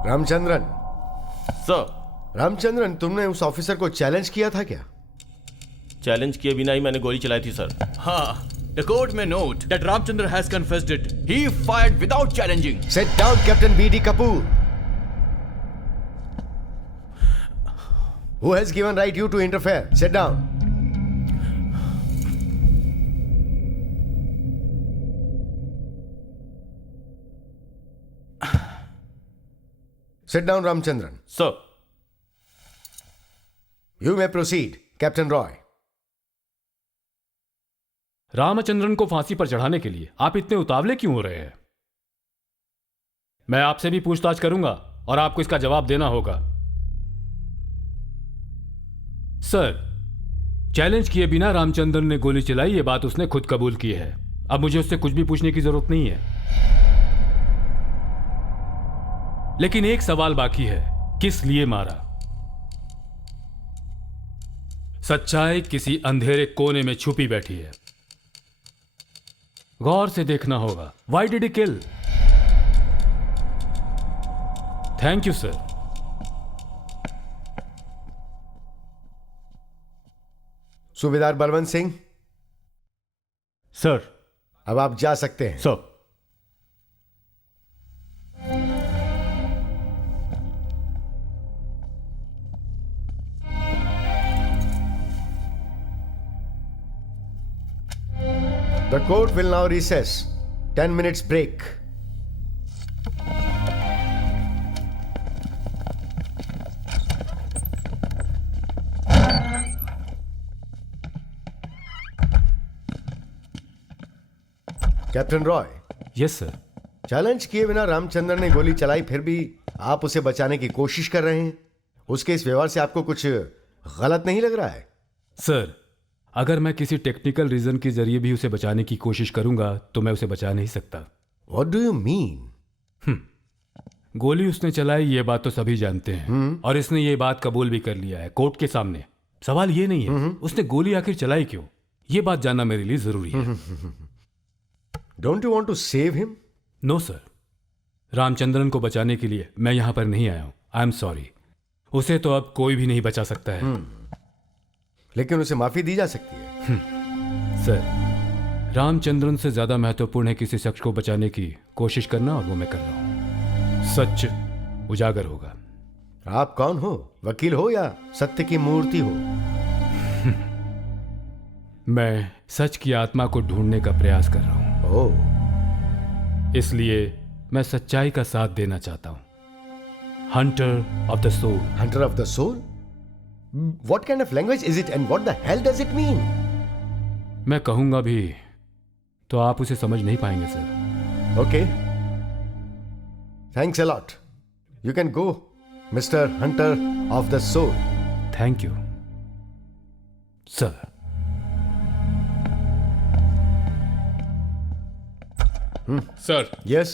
रामचंद्रन। सर, रामचंद्रन, तुमने उस ऑफिसर को चैलेंज किया था क्या? चैलेंज किए बिना ही मैंने गोली चलाई थी सर। हाँ, the court may note that Ramchandra has confessed it. He fired without challenging. Sit down, Captain B.D. Kapoor. Who has given right you to interfere? Sit down. Sit down, Ramchandran. Sir, You may proceed, Captain Roy. Ramachandran को फांसी पर चढ़ाने के लिए आप इतने उतावले क्यों हो रहे हैं? मैं आपसे भी पूछताछ करूंगा और आपको इसका जवाब देना होगा। सर, चैलेंज किए बिना रामचंद्रन ने गोली चलाई, ये बात उसने खुद कबूल की है। अब मुझे उससे कुछ भी पूछने की जरूरत नहीं है। लेकिन एक सवाल बाकी है, किस लिए मारा? सच्चाई किसी अंधेरे कोने में छुपी बैठी है, गौर से देखना होगा। Why did he kill? Thank you sir. Subedar Balwant Singh, sir. अब आप जा सकते हैं। Sir. The court will now recess. 10 minutes break. Captain Roy. Yes sir. Challenge किए बिना रामचंद्रन ने गोली चलाई, फिर भी आप उसे बचाने की कोशिश कर रहे हैं। उसके इस व्यवहार से आपको कुछ गलत नहीं लग रहा है? सर, अगर मैं किसी टेक्निकल रीजन के जरिए भी उसे बचाने की कोशिश करूंगा तो मैं उसे बचा नहीं सकता। What do you mean? गोली उसने चलाई, ये बात तो सभी जानते हैं, और इसने ये बात कबूल भी कर लिया है कोर्ट के सामने। सवाल ये नहीं है उसने गोली आखिर चलाई क्यों, ये बात जानना मेरे लिए जरूरी है। Don't you want to save him? No sir, Ramachandran को बचाने के लिए मैं यहां पर नहीं आया हूं। आई एम सॉरी। उसे तो अब कोई भी नहीं बचा सकता है। लेकिन उसे माफी दी जा सकती है। सर, रामचंद्रन से ज्यादा महत्वपूर्ण है किसी शख्स को बचाने की कोशिश करना, और वो मैं कर रहा हूं। सच उजागर होगा। आप कौन हो? वकील हो या सत्य की मूर्ति हो? मैं सच की आत्मा को ढूंढने का प्रयास कर रहा हूं। ओह, इसलिए मैं सच्चाई का साथ देना चाहता हूं। Hunter of the soul. Hunter of the soul? What kind of language is it and what the hell does it mean? मैं कहूंगा भी तो आप उसे समझ नहीं पाएंगे sir. Okay. Thanks a lot. You can go, Mr. Hunter of the Soul. Thank you sir. Sir, Yes.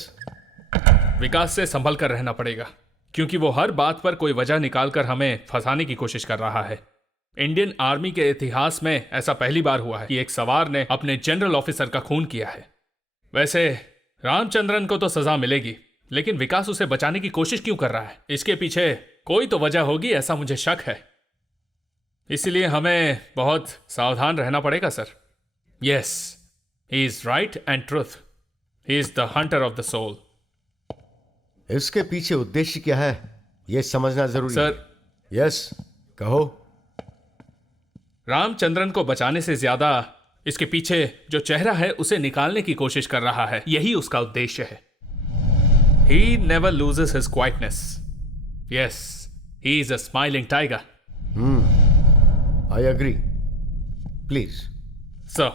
विकास से संभल कर रहना पड़ेगा, क्योंकि वो हर बात पर कोई वजह निकालकर हमें फंसाने की कोशिश कर रहा है। इंडियन आर्मी के इतिहास में ऐसा पहली बार हुआ है कि एक सवार ने अपने जनरल ऑफिसर का खून किया है। वैसे रामचंद्रन को तो सजा मिलेगी, लेकिन विकास उसे बचाने की कोशिश क्यों कर रहा है? इसके पीछे कोई तो वजह होगी, ऐसा मुझे शक है। इसलिए हमें बहुत सावधान रहना पड़ेगा sir. Yes, he is right and truth. He is the hunter of the soul. इसके पीछे उद्देश्य क्या है यह समझना जरूरी है। सर, यस, कहो। रामचंद्रन को बचाने से ज्यादा इसके पीछे जो चेहरा है उसे निकालने की कोशिश कर रहा है, यही उसका उद्देश्य है। He never loses his quietness. Yes, he is a smiling tiger. I agree. Please. Sir.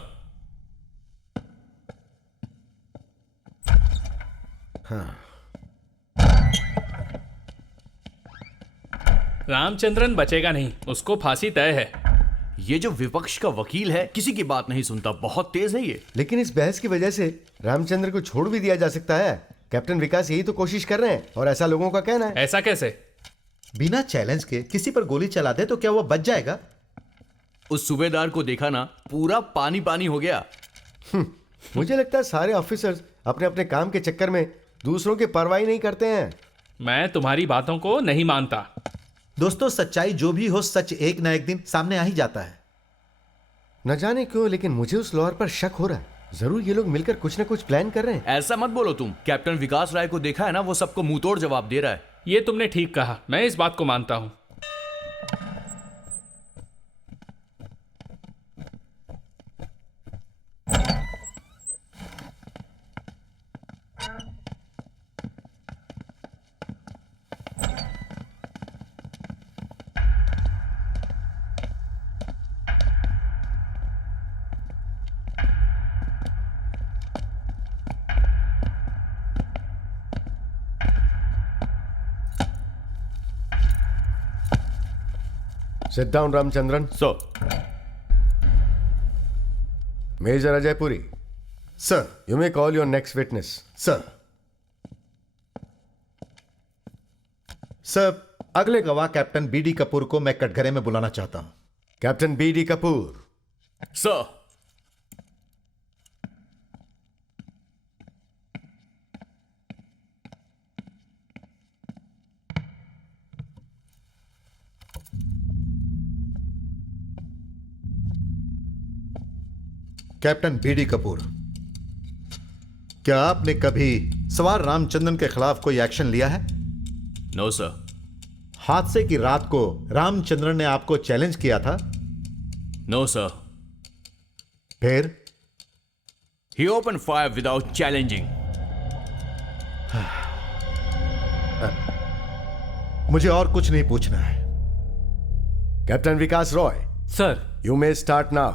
Ramachandran बचेगा नहीं, उसको फांसी तय है। ये जो विपक्ष का वकील है किसी की बात नहीं सुनता, बहुत तेज है ये। लेकिन इस बहस की वजह से रामचंद्र को छोड़ भी दिया जा सकता है। कैप्टन विकास यही तो कोशिश कर रहे हैं, और ऐसा लोगों का कहना है। ऐसा कैसे? बिना चैलेंज के किसी पर गोली चला दे तो क्या वो बच जाएगा? उस सूबेदार को देखा ना, पूरा पानी पानी हो गया। मुझे लगता है सारे ऑफिसर्स अपने अपने काम के चक्कर में दूसरों की परवाही नहीं करते हैं। मैं तुम्हारी बातों को नहीं मानता। दोस्तों, सच्चाई जो भी हो, सच एक ना एक दिन सामने आ ही जाता है। न जाने क्यों, लेकिन मुझे उस लॉयर पर शक हो रहा है। जरूर ये लोग मिलकर कुछ ना कुछ प्लान कर रहे हैं। ऐसा मत बोलो तुम। कैप्टन विकास राय को देखा है ना, वो सबको मुंह तोड़ जवाब दे रहा है। ये तुमने ठीक कहा, मैं इस बात को मानता हूं। Sit down, Ramchandran. Sir Major Ajay Puri, sir you may call your next witness. Sir sir अगले गवाह कैप्टन बीडी कपूर को मैं कटघरे में बुलाना चाहता हूं। Captain B.D. Kapoor. Sir. Captain B D Kapoor, क्या आपने कभी सवार रामचंद्रन के खिलाफ कोई एक्शन लिया है? No, sir. हादसे की रात को रामचंद्रन ने आपको चैलेंज किया था? No, sir. फिर He opened fire without challenging. मुझे और कुछ नहीं पूछना है। Captain Vikas Roy, sir, you may start now.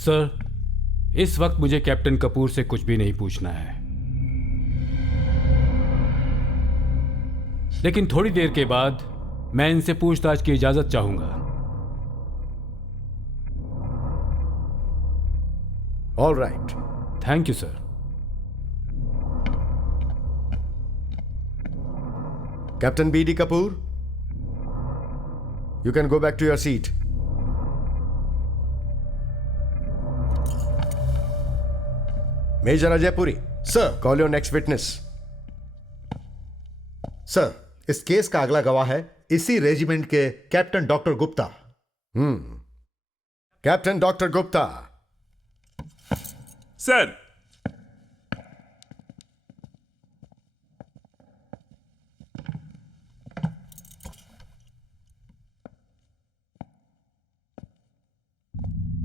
Sir, इस वक्त मुझे कैप्टन कपूर से कुछ भी नहीं पूछना है, लेकिन थोड़ी देर के बाद मैं इनसे पूछताछ की इजाजत चाहूंगा। All right. Thank you sir. Captain B.D. Kapoor, you can go back to your seat. Major Ajay Puri, sir call your next witness. Sir, इस केस का अगला गवाह है इसी रेजिमेंट के captain doctor Gupta. Captain Dr. Gupta. Sir,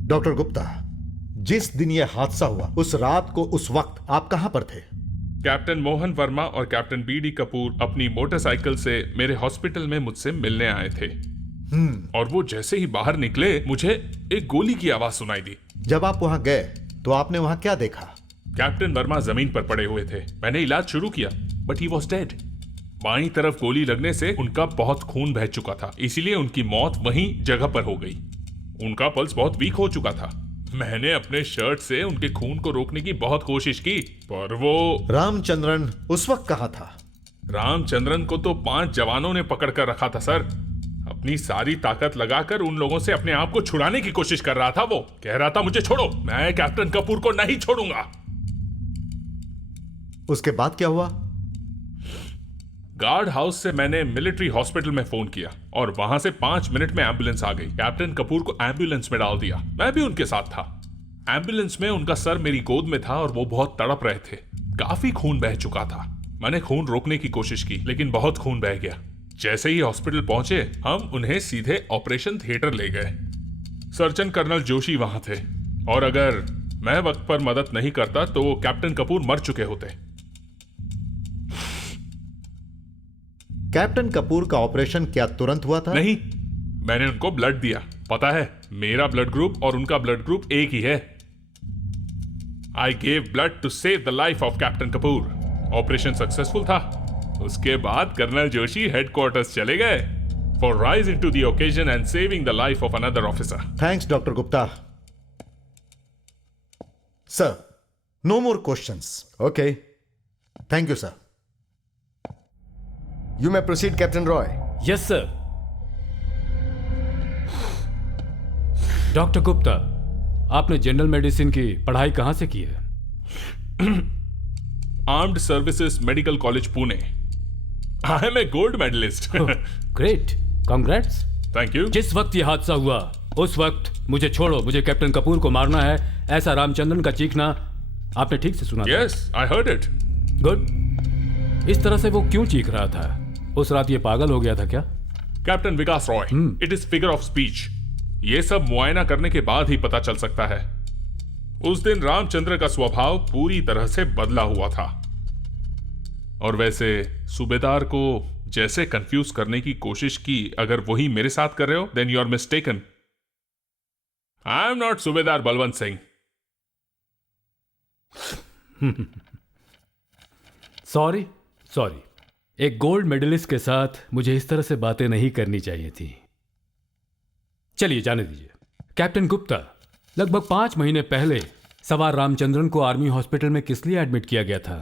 doctor Gupta, जिस दिन यह हादसा हुआ उस रात को उस वक्त आप कहां पर थे? कैप्टन मोहन वर्मा और कैप्टन बीडी कपूर अपनी मोटरसाइकिल से मेरे हॉस्पिटल में मुझसे मिलने आए थे और वो जैसे ही बाहर निकले मुझे एक गोली की आवाज सुनाई दी। जब आप वहां गए तो आपने वहां क्या देखा? कैप्टन वर्मा जमीन पर पड़े हुए थे। मैंने इलाज शुरू किया बट ही वॉज डेड। बाईं तरफ गोली लगने से उनका बहुत खून बह चुका था, इसीलिए उनकी मौत वहीं जगह पर हो गई। उनका पल्स बहुत वीक हो चुका था। मैंने अपने शर्ट से उनके खून को रोकने की बहुत कोशिश की पर वो रामचंद्रन उस वक्त कहां था? रामचंद्रन को तो 5 जवानों ने पकड़ कर रखा था सर। अपनी सारी ताकत लगाकर उन लोगों से अपने आप को छुड़ाने की कोशिश कर रहा था। वो कह रहा था मुझे छोड़ो, मैं कैप्टन कपूर को नहीं छोड़ूंगा। उसके बाद क्या हुआ? गार्ड हाउस से मैंने मिलिट्री हॉस्पिटल में फोन किया और वहां से 5 मिनट में एम्बुलेंस आ गई। कैप्टन कपूर को एम्बुलेंस में डाल दिया। मैं भी उनके साथ था। एम्बुलेंस में उनका सर मेरी गोद में था और वो बहुत तड़प रहे थे। काफी खून बह चुका था। मैंने खून रोकने की कोशिश की लेकिन बहुत खून बह गया। जैसे ही हॉस्पिटल पहुंचे हम उन्हें सीधे ऑपरेशन थिएटर ले गए। सर्जन कर्नल जोशी वहां थे और अगर मैं वक्त पर मदद नहीं करता तो कैप्टन कपूर मर चुके होते। कैप्टन कपूर का ऑपरेशन क्या तुरंत हुआ था? नहीं, मैंने उनको ब्लड दिया। पता है, मेरा ब्लड ग्रुप और उनका ब्लड ग्रुप एक ही है। I gave blood to save the life of captain Kapoor. Operation successful था। उसके बाद कर्नल जोशी हेडक्वार्टर्स चले गए for rise into the occasion and saving the life of another officer. Thanks doctor Gupta. Sir, no more questions. Okay. Thank you sir. You may proceed, Captain Roy. Yes sir. Doctor Gupta, आपने जनरल मेडिसिन की पढ़ाई कहां से की है? Armed services medical college Pune. I am a gold medallist. Great, congrats. Thank you. जिस वक्त यह हादसा हुआ उस वक्त मुझे छोड़ो, मुझे कैप्टन कपूर को मारना है, ऐसा रामचंद्रन का चीखना आपने ठीक से सुना था? Yes, I heard it. Good. इस तरह से वो क्यों चीख रहा था? उस रात ये पागल हो गया था क्या? Captain Vikas Roy, it is figure of speech. ये सब मुआयना करने के बाद ही पता चल सकता है। उस दिन रामचंद्र का स्वभाव पूरी तरह से बदला हुआ था और वैसे सूबेदार को जैसे कंफ्यूज करने की कोशिश की, अगर वही मेरे साथ कर रहे हो then you are mistaken. I am not सूबेदार बलवंत सिंह। सॉरी सॉरी, एक गोल्ड मेडलिस्ट के साथ मुझे इस तरह से बातें नहीं करनी चाहिए थी। चलिए जाने दीजिए। कैप्टन गुप्ता, लगभग 5 महीने पहले सवार रामचंद्रन को आर्मी हॉस्पिटल में किस लिए एडमिट किया गया था?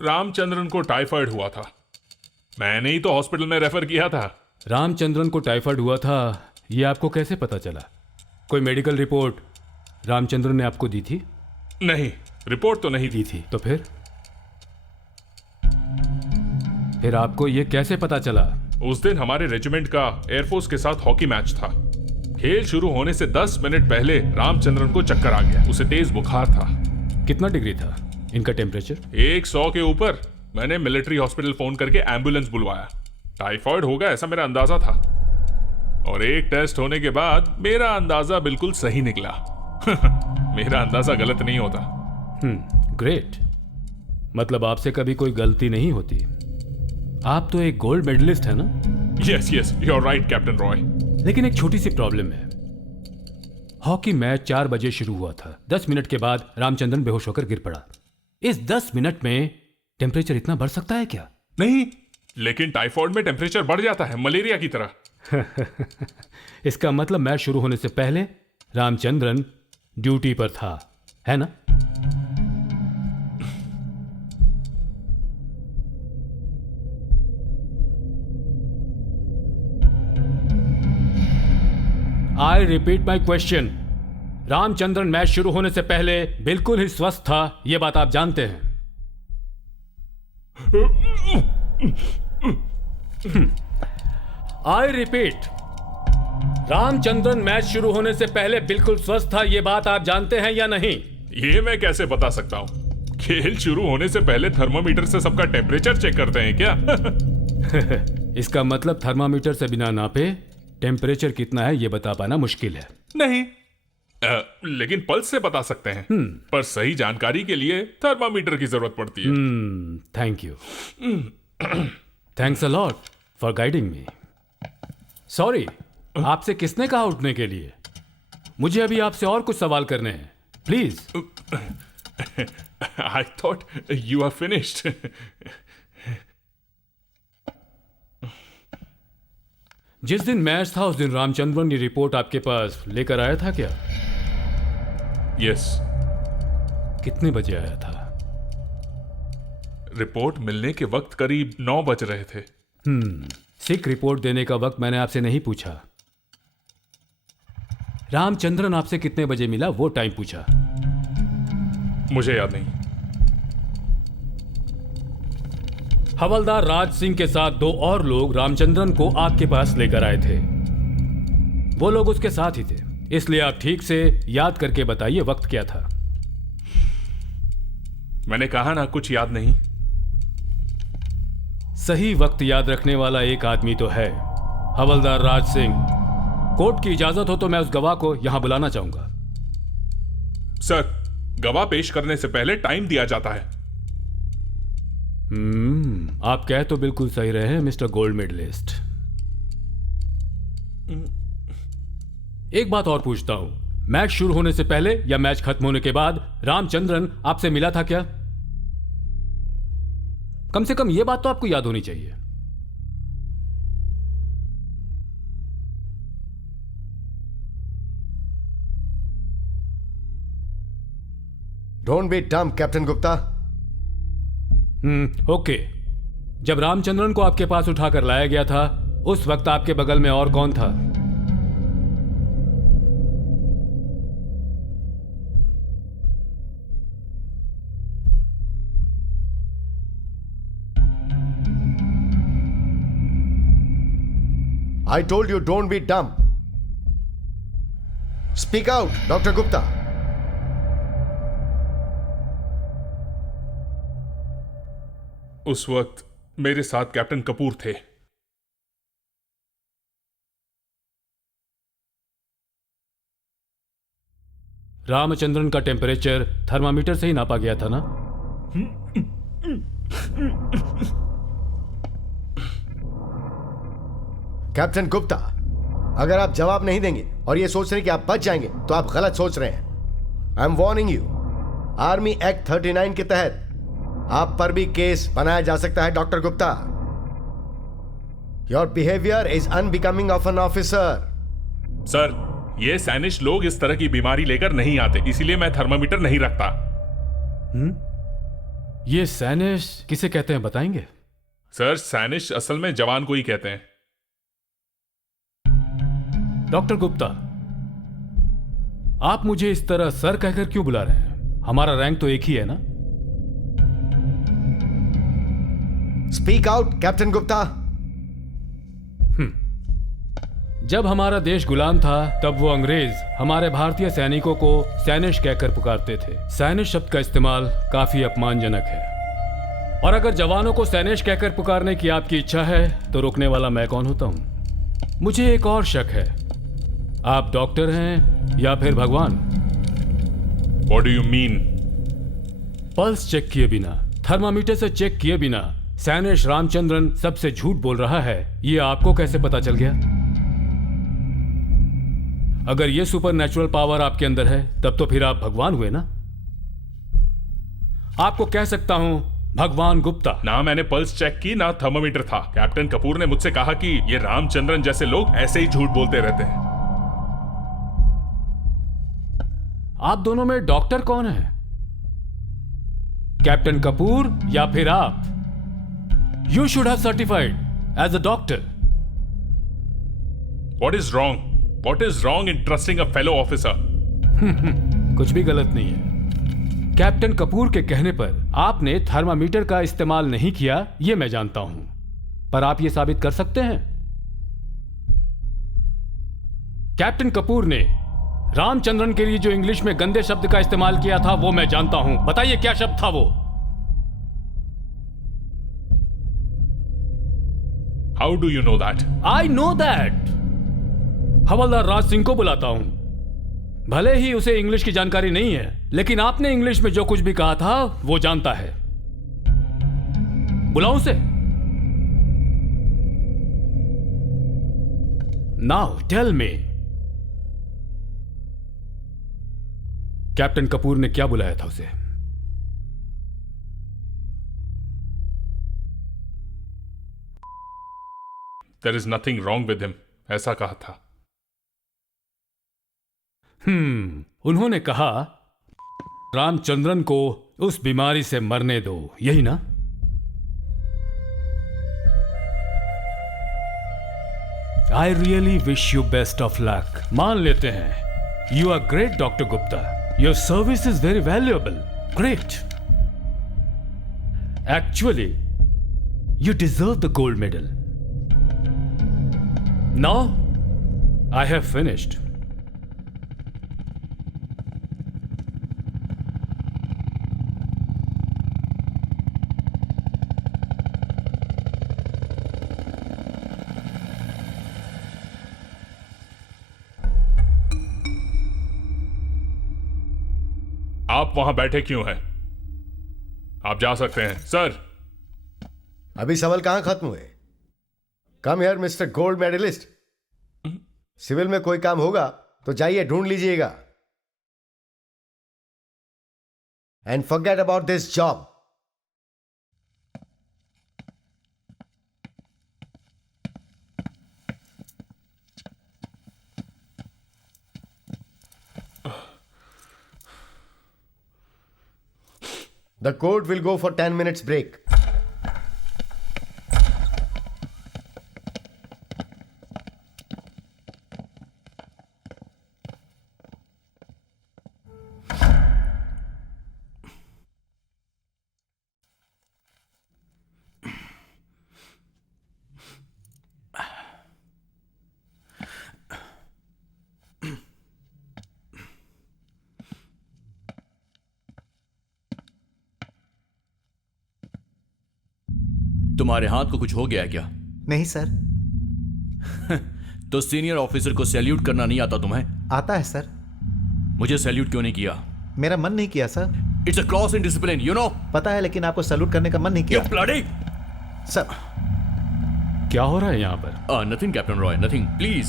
रामचंद्रन को टाइफाइड हुआ था। मैंने ही तो हॉस्पिटल में रेफर किया था। रामचंद्रन को टाइफाइड हुआ था, यह आपको कैसे पता चला? कोई मेडिकल रिपोर्ट रामचंद्रन ने आपको दी थी? नहीं, रिपोर्ट तो नहीं दी थी। तो फिर आपको यह कैसे पता चला? उस दिन हमारे रेजिमेंट का एयरफोर्स के साथ हॉकी मैच था। खेल शुरू होने से 10 मिनट पहले रामचंद्रन को चक्कर आ गया। उसे तेज बुखार था। कितना डिग्री था इनका टेम्परेचर? 100 के ऊपर। मैंने मिलिट्री हॉस्पिटल फोन करके एम्बुलेंस बुलवाया। टाइफाइड होगा ऐसा मेरा अंदाजा था, और एक टेस्ट होने के बाद मेरा अंदाजा बिल्कुल सही निकला। मेरा अंदाजा गलत नहीं होता। ग्रेट, मतलब आपसे कभी कोई गलती नहीं होती। आप तो एक गोल्ड मेडलिस्ट है ना? Yes yes, you are right captain Roy. लेकिन एक छोटी सी प्रॉब्लम है। हॉकी मैच 4 बजे शुरू हुआ था। 10 मिनट के बाद रामचंद्रन बेहोश होकर गिर पड़ा। इस 10 मिनट में टेम्परेचर इतना बढ़ सकता है क्या? नहीं, लेकिन टाइफाइड में टेम्परेचर बढ़ जाता है, मलेरिया की तरह। इसका मतलब मैच शुरू होने से पहले रामचंद्रन ड्यूटी पर था, है ना? I repeat my question. Ramachandran match शुरू होने से पहले बिल्कुल ही स्वस्थ था, यह बात आप जानते हैं। आई रिपीट, रामचंद्रन मैच शुरू होने से पहले बिल्कुल स्वस्थ था, यह बात आप जानते हैं या नहीं? ये मैं कैसे बता सकता हूं? खेल शुरू होने से पहले थर्मामीटर से सबका टेम्परेचर चेक करते हैं क्या? इसका मतलब थर्मामीटर से बिना नापे टेम्परेचर कितना है यह बता पाना मुश्किल है। नहीं, लेकिन पल्स से बता सकते हैं। पर सही जानकारी के लिए थर्मामीटर की जरूरत पड़ती है। Thank you. Thanks a lot for guiding me. Sorry, आपसे किसने कहा उठने के लिए? मुझे अभी आपसे और कुछ सवाल करने हैं, please. I thought you are finished. जिस दिन मैच था उस दिन रामचंद्रन ये रिपोर्ट आपके पास लेकर आया था क्या? यस। कितने बजे आया था? रिपोर्ट मिलने के वक्त करीब 9 बज रहे थे। सिक रिपोर्ट देने का वक्त मैंने आपसे नहीं पूछा। रामचंद्रन आपसे कितने बजे मिला वो टाइम पूछा। मुझे याद नहीं। हवलदार राज सिंह के साथ 2 और लोग रामचंद्रन को आपके पास लेकर आए थे। वो लोग उसके साथ ही थे, इसलिए आप ठीक से याद करके बताइए वक्त क्या था। मैंने कहा ना, कुछ याद नहीं। सही वक्त याद रखने वाला एक आदमी तो है, हवलदार राज सिंह। कोर्ट की इजाजत हो तो मैं उस गवाह को यहां बुलाना चाहूंगा। सर, गवाह पेश करने से पहले टाइम दिया जाता है। आप कह तो बिल्कुल सही रहे हैं मिस्टर गोल्ड मेडलिस्ट। एक बात और पूछता हूं, मैच शुरू होने से पहले या मैच खत्म होने के बाद रामचंद्रन आपसे मिला था क्या? कम से कम यह बात तो आपको याद होनी चाहिए। डोंट बी डम कैप्टन गुप्ता। ओके। जब रामचंद्रन को आपके पास उठाकर लाया गया था उस वक्त आपके बगल में और कौन था? I told you don't be dumb. Speak out, Dr. Gupta. उस वक्त मेरे साथ कैप्टन कपूर थे। रामचंद्रन का टेम्परेचर थर्मामीटर से ही नापा गया था ना? कैप्टन गुप्ता, अगर आप जवाब नहीं देंगे और ये सोच रहे हैं कि आप बच जाएंगे तो आप गलत सोच रहे हैं। I am warning you. Army act 39 के तहत आप पर भी केस बनाया जा सकता है doctor Gupta. Your behaviour is unbecoming of an officer. Sir, ये सैनिश लोग इस तरह की बीमारी लेकर नहीं आते, इसीलिए मैं थर्मामीटर नहीं रखता। ये सैनिश किसे कहते हैं बताएंगे? सर, सैनिश असल में जवान को ही कहते हैं। डॉक्टर गुप्ता, आप मुझे इस तरह सर कहकर क्यों बुला रहे हैं? हमारा रैंक तो एक ही है ना? Speak out captain Gupta. जब हमारा देश गुलाम था तब वो अंग्रेज हमारे भारतीय सैनिकों को सैनिश कहकर पुकारते थे। सैनिश शब्द का इस्तेमाल काफी अपमानजनक है, और अगर जवानों को सैनिश कहकर पुकारने की आपकी इच्छा है तो रोकने वाला मैं कौन होता हूं? मुझे एक और शक है, आप डॉक्टर हैं या फिर भगवान? What do you mean? Pulse check किए बिना, थर्मामीटर से चेक किए बिना सैनिश रामचंद्रन सबसे झूठ बोल रहा है, ये आपको कैसे पता चल गया? अगर ये सुपर नेचुरल पावर आपके अंदर है तब तो फिर आप भगवान हुए ना? आपको कह सकता हूं भगवान गुप्ता। ना मैंने पल्स चेक की ना थर्मामीटर था। कैप्टन कपूर ने मुझसे कहा कि ये रामचंद्रन जैसे लोग ऐसे ही झूठ बोलते रहते हैं। आप दोनों में डॉक्टर कौन है? कैप्टन कपूर या फिर आप? You should have certified as a doctor. What is wrong? What is wrong in trusting a fellow officer? कुछ भी गलत नहीं है। कैप्टन कपूर के कहने पर आपने थर्मामीटर का इस्तेमाल नहीं किया, यह मैं जानता हूं, पर आप यह साबित कर सकते हैं? कैप्टन कपूर ने रामचंद्रन के लिए जो इंग्लिश में गंदे शब्द का इस्तेमाल किया था वो मैं जानता हूं। बताइए क्या शब्द था वो? How do you know that? I know that. हवलदार राज सिंह को बुलाता हूं। भले ही उसे इंग्लिश की जानकारी नहीं है, लेकिन आपने इंग्लिश में जो कुछ भी कहा था वो जानता है। बुलाऊं उसे? Now tell me, captain Kapoor ने क्या बुलाया था उसे? There is nothing wrong with him. ऐसा कहा था। उन्होंने कहा रामचंद्रन को उस बीमारी से मरने दो, यही ना? I really wish you best of luck. मान लेते हैं you are great doctor Gupta, your service is very valuable, great. Actually you deserve the gold medal. Now I have finished. आप वहां बैठे क्यों हैं? आप जा सकते हैं सर। अभी सवाल कहां खत्म हुए? Come here mister gold medalist. Civil में कोई काम होगा तो जाइए ढूंढ लीजिएगा। And forget about this job. The court will go for 10 minutes break. तुम्हारे हाथ को कुछ हो गया है क्या? नहीं सर। तो सीनियर ऑफिसर को सैल्यूट करना नहीं आता तुम्हें? आता है सर। मुझे सैल्यूट क्यों नहीं किया? मेरा मन नहीं किया sir. It's a cross in discipline, you know. पता है, लेकिन आपको सैल्यूट करने का मन नहीं किया। You bloody! सर क्या हो रहा है यहां पर? Nothing captain Roy, nothing, please.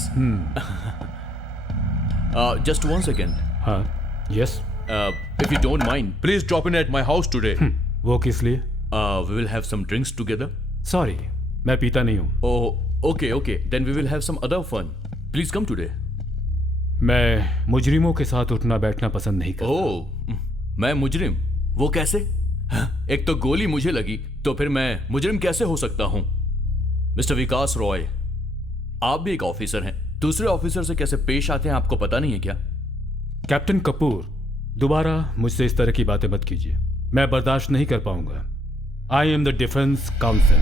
Just 1 second. हाँ, yes. If you don't mind, please drop in at my house today. वो किस लिए? We will have some drinks together. Sorry, मैं पीता नहीं हूँ. Oh, okay. Then we will have some other fun. Please come today. मैं मुजरिमों के साथ उठना बैठना पसंद नहीं करता. ओह, मैं मुजरिम? वो कैसे? एक तो गोली मुझे लगी, तो फिर मैं मुजरिम कैसे हो सकता हूं? मिस्टर विकास रॉय, आप भी एक ऑफिसर हैं. दूसरे ऑफिसर से कैसे पेश आते हैं आपको पता नहीं है क्या? कैप्टन कपूर, दोबारा मुझसे इस तरह की बातें मत कीजिए. मैं बर्दाश्त नहीं कर पाऊंगा. I am the defence council.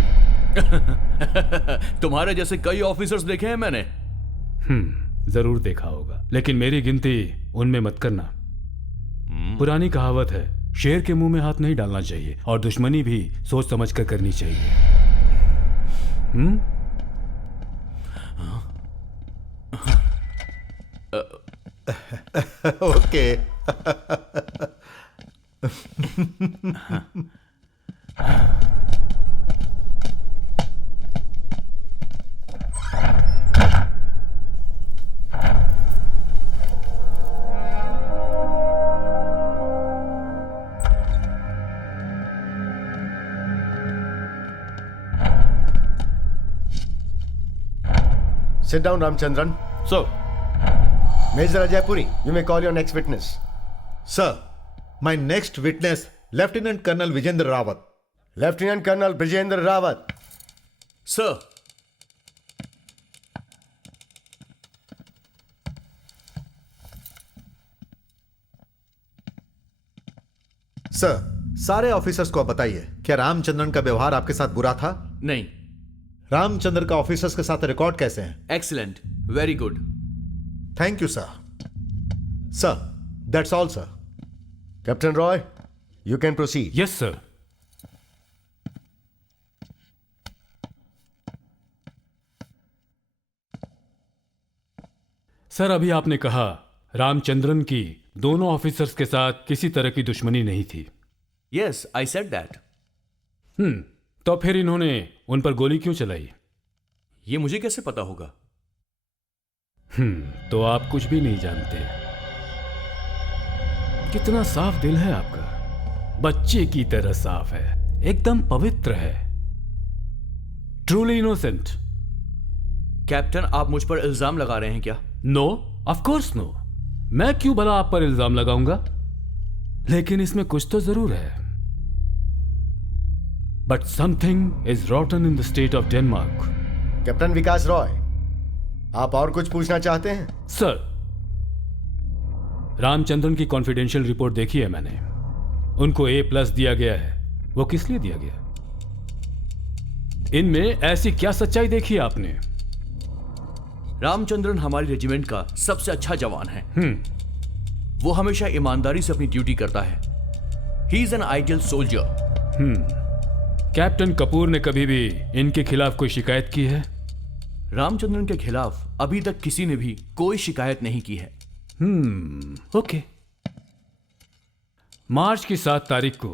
तुम्हारे जैसे कई ऑफिसर्स देखे हैं मैंने. जरूर देखा होगा, लेकिन मेरी गिनती उनमें मत करना. पुरानी कहावत है, शेर के मुंह में हाथ नहीं डालना चाहिए और दुश्मनी भी सोच समझ कर करनी चाहिए. Okay. Sit down, Ramchandran. Sir. Major Ajay Puri, you may call your next witness. Sir, my next witness, Lieutenant Colonel Vijendra Rawat. Lieutenant Colonel Vijendra Rawat. Sir. Sir, सारे ऑफिसर्स को आप बताइए, क्या रामचंद्रन का व्यवहार आपके साथ बुरा था? नहीं. रामचंद्र का ऑफिसर्स के साथ रिकॉर्ड कैसे हैं? Excellent, very good. Thank you sir. Sir, that's all sir. Captain Roy, you can proceed. Yes sir. Sir, अभी आपने कहा रामचंद्रन की दोनों ऑफिसर्स के साथ किसी तरह की दुश्मनी नहीं थी. Yes, I said that. तो फिर इन्होंने उन पर गोली क्यों चलाई? ये मुझे कैसे पता होगा? तो आप कुछ भी नहीं जानते. कितना साफ दिल है आपका, बच्चे की तरह साफ है, एकदम पवित्र है. Truly innocent. कैप्टन, आप मुझ पर इल्जाम लगा रहे हैं क्या? No, of course no. मैं क्यों भला आप पर इल्जाम लगाऊंगा? लेकिन इसमें कुछ तो जरूर है. But something is rotten in the state of Denmark. Captain Vikas Roy, आप और कुछ पूछना चाहते हैं? सर, रामचंद्रन की कॉन्फिडेंशियल रिपोर्ट देखी है मैंने. उनको A+ दिया गया है. वो किस लिए दिया गया? इनमें ऐसी क्या सच्चाई देखी आपने? रामचंद्रन हमारी रेजिमेंट का सबसे अच्छा जवान है. वो हमेशा ईमानदारी से अपनी ड्यूटी करता है. He is an ideal soldier. Captain Kapoor ने कभी भी इनके खिलाफ कोई शिकायत की है? रामचंद्रन के खिलाफ अभी तक किसी ने भी कोई शिकायत नहीं की है. ओके. मार्च की 7 तारीख को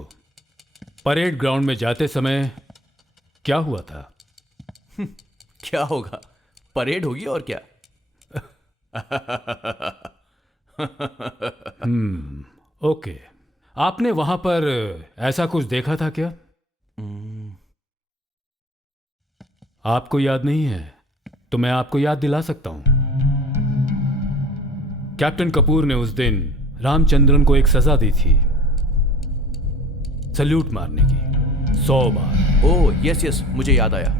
परेड ग्राउंड में जाते समय क्या हुआ था? क्या होगा? परेड होगी और क्या. ओके. आपने वहां पर ऐसा कुछ देखा था क्या? आपको याद नहीं है तो मैं आपको याद दिला सकता हूं. कैप्टन कपूर ने उस दिन रामचंद्रन को एक सजा दी थी, सल्यूट मारने की 100 बार. ओह यस, मुझे याद आया.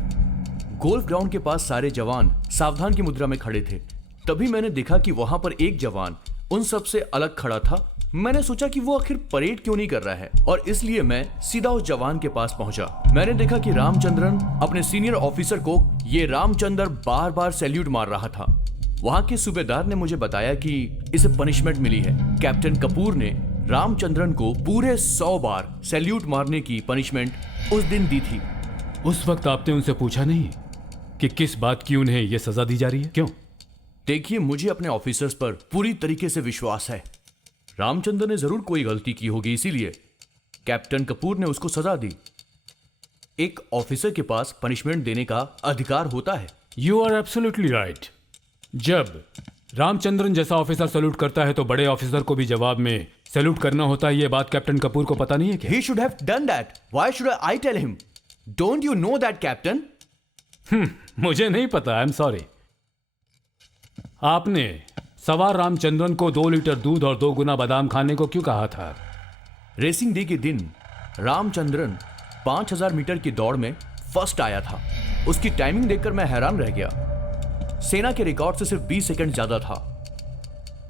गोल्फ ग्राउंड के पास सारे जवान सावधान की मुद्रा में खड़े थे. तभी मैंने देखा कि वहां पर एक जवान उन सब से अलग खड़ा था. मैंने सोचा कि वो आखिर परेड क्यों नहीं कर रहा है, और इसलिए मैं सीधा उस जवान के पास पहुंचा. मैंने देखा कि रामचंद्रन अपने सीनियर ऑफिसर को ये रामचंद्र बार बार सैल्यूट मार रहा था. वहां के सूबेदार ने मुझे बताया कि इसे पनिशमेंट मिली है. कैप्टन कपूर ने रामचंद्रन को पूरे 100 बार सैल्यूट मारने की पनिशमेंट उस दिन दी थी. उस वक्त आपने उनसे पूछा नहीं कि किस बात की उन्हें यह सजा दी जा रही है? क्यों? देखिए, मुझे अपने ऑफिसर्स पर पूरी तरीके से विश्वास है. रामचंद्र ने जरूर कोई गलती की होगी, इसीलिए कैप्टन कपूर ने उसको सजा दी. एक ऑफिसर के पास पनिशमेंट देने का अधिकार होता है. You are absolutely right. जब रामचंद्रन जैसा ऑफिसर सैल्यूट करता है तो बड़े ऑफिसर को भी जवाब में सैल्यूट करना होता है। ये बात कैप्टन कपूर को पता नहीं है क्या? He should have done that. Why should I tell him? Don't you know that, Captain? मुझे नहीं पता, आई एम सॉरी। आपने सवार रामचंद्रन को 2 लीटर दूध और 2 गुना बादाम खाने को क्यों कहा था? रेसिंग डे के दिन रामचंद्रन 5000 मीटर की दौड़ में फर्स्ट आया था। उसकी टाइमिंग देखकर मैं हैरान रह गया। सेना के रिकॉर्ड से सिर्फ 20 सेकंड ज्यादा था।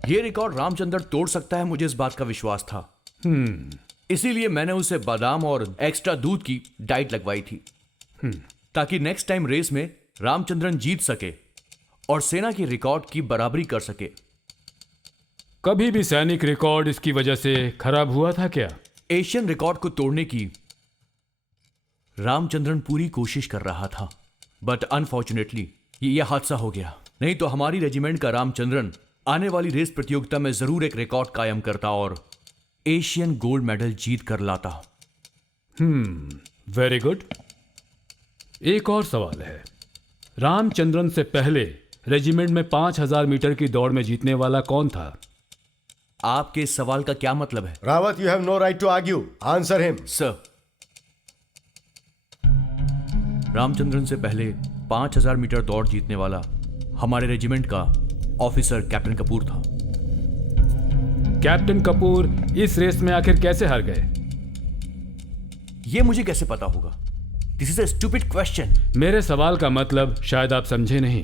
यह रिकॉर्ड रामचंद्रन तोड़ सकता है, मुझे इस बात का विश्वास था। इसीलिए मैंने उसे बादाम और एक्स्ट्रा दूध की डाइट लगवाई थी, ताकि नेक्स्ट टाइम रेस में रामचंद्रन जीत सके और सेना की रिकॉर्ड की बराबरी कर सके। कभी भी सैनिक रिकॉर्ड इसकी वजह से खराब हुआ था क्या? एशियन रिकॉर्ड को तोड़ने की रामचंद्रन पूरी कोशिश कर रहा था, बट अनफॉर्चुनेटली यह हादसा हो गया। नहीं तो हमारी रेजिमेंट का रामचंद्रन आने वाली रेस प्रतियोगिता में जरूर एक रिकॉर्ड कायम करता और एशियन गोल्ड मेडल जीत कर लाता। Very good. एक और सवाल है, रामचंद्रन से पहले रेजिमेंट में 5000 मीटर की दौड़ में जीतने वाला कौन था? आपके इस सवाल का क्या मतलब है? Rawat, you have no right to argue, answer him. Sir, Ramachandran से पहले 5000 मीटर दौड़ जीतने वाला हमारे रेजिमेंट का ऑफिसर कैप्टन कपूर था। कैप्टन कपूर इस रेस में आखिर कैसे हार गए? यह मुझे कैसे पता होगा? This is a stupid question. मेरे सवाल का मतलब शायद आप समझे नहीं।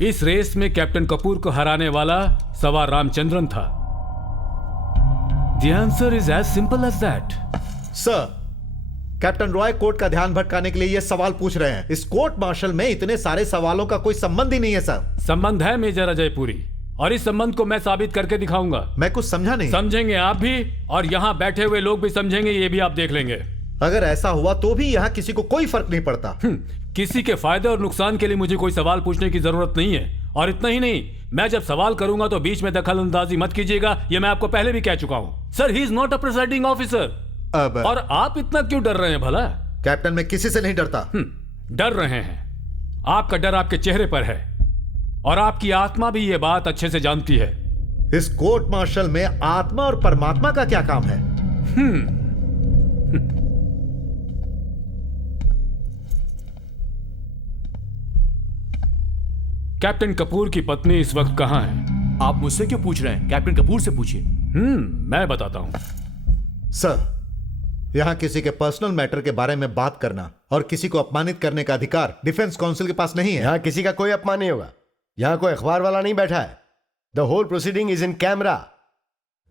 इस रेस में कैप्टन कपूर को हराने वाला सवार रामचंद्रन था। The answer is as simple as that. Sir, captain Roy court का ध्यान भटकाने के लिए यह सवाल पूछ रहे हैं। इस कोर्ट मार्शल में इतने सारे सवालों का कोई संबंध ही नहीं है सर। संबंध है मेजर अजय पुरी, और इस संबंध को मैं साबित करके दिखाऊंगा। मैं कुछ समझा नहीं। समझेंगे आप भी, और यहाँ बैठे हुए लोग भी समझेंगे, ये भी आप देख लेंगे। अगर ऐसा हुआ तो भी यहाँ किसी को कोई फर्क नहीं पड़ता। किसी के फायदे और नुकसान के लिए मुझे कोई सवाल पूछने की जरूरत नहीं है। और इतना ही नहीं, मैं जब सवाल करूंगा तो बीच में दखल अंदाजी मत कीजिएगा, ये मैं आपको पहले भी कह चुका हूं। Sir, he is not a presiding officer. और आप इतना क्यों डर रहे हैं भला? कैप्टन, मैं किसी से नहीं डरता। डर रहे हैं। आपका डर आपके चेहरे पर है, और आपकी आत्मा भी ये बात अच्छे से जानती है। इस कोर्ट मार्शल में आत्मा और परमात्मा का क्या काम है? कैप्टन कपूर की पत्नी इस वक्त कहां है? आप मुझसे क्यों पूछ रहे हैं? कैप्टन कपूर से पूछिए। मैं बताता हूं। सर, यहां किसी के पर्सनल मैटर के बारे में बात करना और किसी को अपमानित करने का अधिकार डिफेंस काउंसिल के पास नहीं है। यहां किसी का कोई अपमान नहीं होगा। यहां कोई अखबार वाला नहीं बैठा है। The whole proceeding is in camera.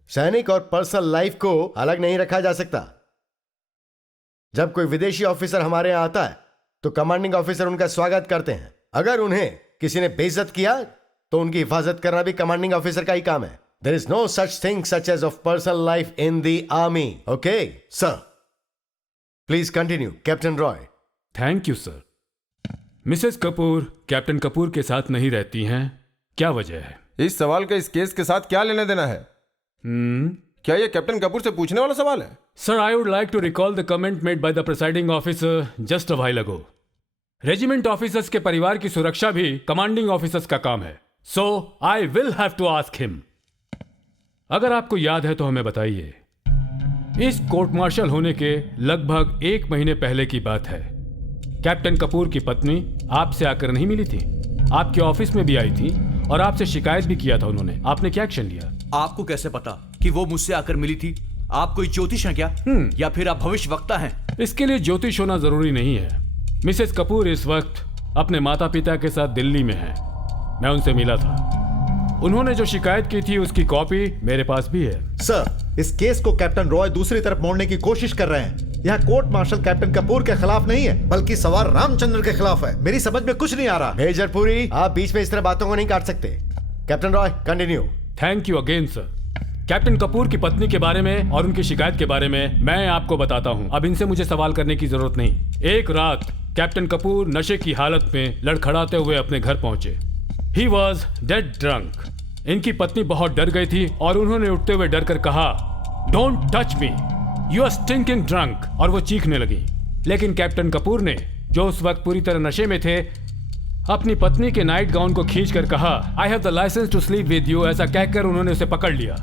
सैनिक और पर्सनल लाइफ को अलग नहीं रखा जा सकता। जब कोई विदेशी ऑफिसर हमारे यहां आता है तो कमांडिंग ऑफिसर उनका स्वागत करते हैं। अगर उन्हें किसी ने बेइज्जत किया तो उनकी हिफाजत करना भी कमांडिंग ऑफिसर का ही काम है। There is no such thing such as of personal life in the army. Okay sir, please continue captain Roy. Thank you sir. Mrs Kapoor captain Kapoor के साथ नहीं रहती हैं, क्या वजह है? इस सवाल का इस केस के साथ क्या लेना देना है? क्या यह कैप्टन कपूर से पूछने वाला सवाल है? Sir, I would like to recall the comment made by the presiding officer just a while ago. Regiment officers के परिवार की सुरक्षा भी कमांडिंग ऑफिसर्स का काम है। So I will have to ask him. अगर आपको याद है तो हमें बताइए। इस कोर्ट मार्शल होने के लगभग 1 महीने पहले की बात है। कैप्टन कपूर की पत्नी आपसे आकर नहीं मिली थी, आपके ऑफिस में भी आई थी और आपसे शिकायत भी किया था उन्होंने। आपने क्या एक्शन लिया? आपको कैसे पता कि वो मुझसे आकर मिली थी? आप कोई ज्योतिष हैं क्या? या फिर आप भविष्यवक्ता हैं? इसके लिए ज्योतिष होना जरूरी नहीं है। मिसेस कपूर इस वक्त अपने माता पिता के साथ दिल्ली में हैं। मैं उनसे मिला था। उन्होंने जो शिकायत की थी उसकी कॉपी मेरे पास भी है। सर, इस केस को कैप्टन रॉय दूसरी तरफ मोड़ने की कोशिश कर रहे हैं। यह कोर्ट मार्शल कैप्टन कपूर के खिलाफ नहीं है, बल्कि सवार रामचंद्र के खिलाफ है। मेरी समझ में कुछ नहीं आ रहा। मेजर पुरी, आप बीच में इस तरह बातों को नहीं काट सकते। Captain Roy, continue. Thank you again sir. Captain Kapoor की पत्नी के बारे में और उनकी शिकायत के बारे में मैं आपको बताता हूं। अब इनसे मुझे सवाल करने की जरूरत नहीं। एक रात कैप्टन कपूर नशे की हालत में लड़खड़ाते हुए अपने घर पहुंचे। He was dead drunk. इनकी पत्नी बहुत डर गई थी और उन्होंने उठते हुए डर कर कहा, don't touch me, you are stinking drunk, और वो चीखने लगी। लेकिन कैप्टन कपूर ने, जो उस वक्त पूरी तरह नशे में थे, अपनी पत्नी के नाइट गाउन को खींचकर कहा, I have the licence to sleep with you. ऐसा कहकर उन्होंने उसे पकड़ लिया।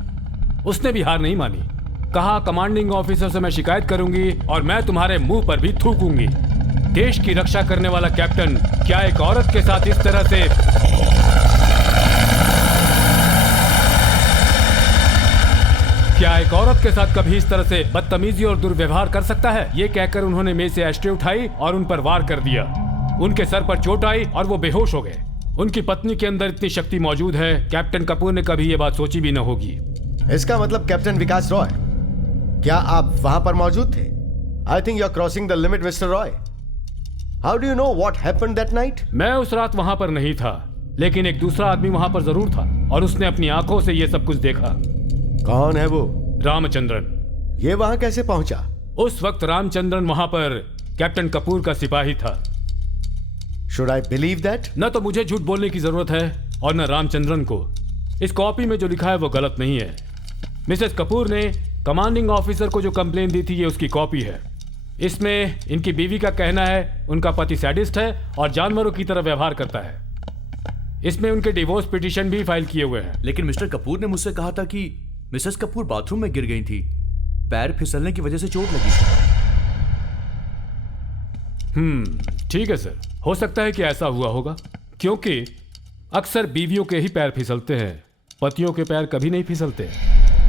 उसने भी हार नहीं मानी। कहा, कमांडिंग ऑफिसर से मैं शिकायत करूंगी और मैं तुम्हारे मुंह पर भी थूकूंगी। देश की रक्षा करने वाला कैप्टन क्या एक औरत के साथ इस तरह से कभी इस तरह से बदतमीजी और दुर्व्यवहार कर सकता है? ये कहकर उन्होंने मेज से एस्ट्रे उठाई और उन पर वार कर दिया। उनके सर पर चोट आई और वो बेहोश हो गए। उनकी पत्नी के अंदर इतनी शक्ति मौजूद है, कैप्टन कपूर ने कभी ये बात सोची भी न होगी। इसका मतलब कैप्टन विकास रॉय, क्या आप वहां पर मौजूद थे? I think you are crossing the limit mister Roy. How do you know what happened that night? मैं उस रात वहां पर नहीं था, लेकिन एक दूसरा आदमी वहां पर जरूर था और उसने अपनी आंखों से ये सब कुछ देखा। कौन है वो? रामचंद्रन। ये वहां कैसे पहुंचा? उस वक्त रामचंद्रन वहां पर कैप्टन कपूर का सिपाही था। Should I believe that? न तो मुझे झूठ बोलने की जरूरत है और न रामचंद्रन को। इस कॉपी में जो लिखा है वो गलत नहीं है। मिसेस कपूर ने कमांडिंग ऑफिसर को जो कंप्लेन दी थी, ये उसकी कॉपी है। इसमें इनकी बीवी का कहना है उनका पति सैडिस्ट है और जानवरों की तरह व्यवहार करता है। इसमें उनके डिवोर्स पिटीशन भी फाइल किए हुए हैं। लेकिन मिस्टर कपूर ने मुझसे कहा था कि मिसेस कपूर बाथरूम में गिर गई थी, पैर फिसलने की वजह से चोट लगी। ठीक है सर, हो सकता है कि ऐसा हुआ होगा, क्योंकि अक्सर बीवियों के ही पैर फिसलते हैं, पतियों के पैर कभी नहीं फिसलते।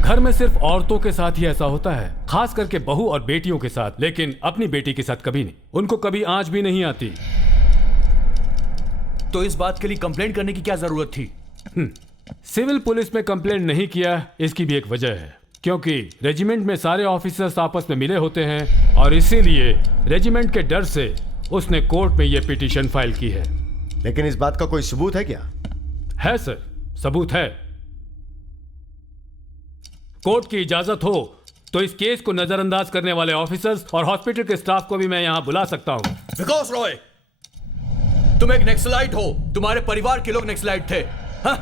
घर में सिर्फ औरतों के साथ ही ऐसा होता है, खास करके बहू और बेटियों के साथ, लेकिन अपनी बेटी के साथ कभी नहीं। उनको कभी आंच भी नहीं आती। तो इस बात के लिए कंप्लेंट करने की क्या जरूरत थी? सिविल पुलिस में कंप्लेंट नहीं किया, इसकी भी एक वजह है, क्योंकि रेजिमेंट में सारे ऑफिसर्स आपस में मिले होते हैं और इसीलिए रेजिमेंट के डर से उसने कोर्ट में यह पिटीशन फाइल की है। लेकिन इस बात का कोई सबूत है क्या? है सर, सबूत है। कोर्ट की इजाजत हो तो इस केस को नजरअंदाज करने वाले ऑफिसर्स और हॉस्पिटल के स्टाफ को भी मैं यहां बुला सकता हूं। विकास रॉय, तुम एक नक्सलाइट हो, तुम्हारे परिवार के लोग नक्सलाइट थे। हाँ?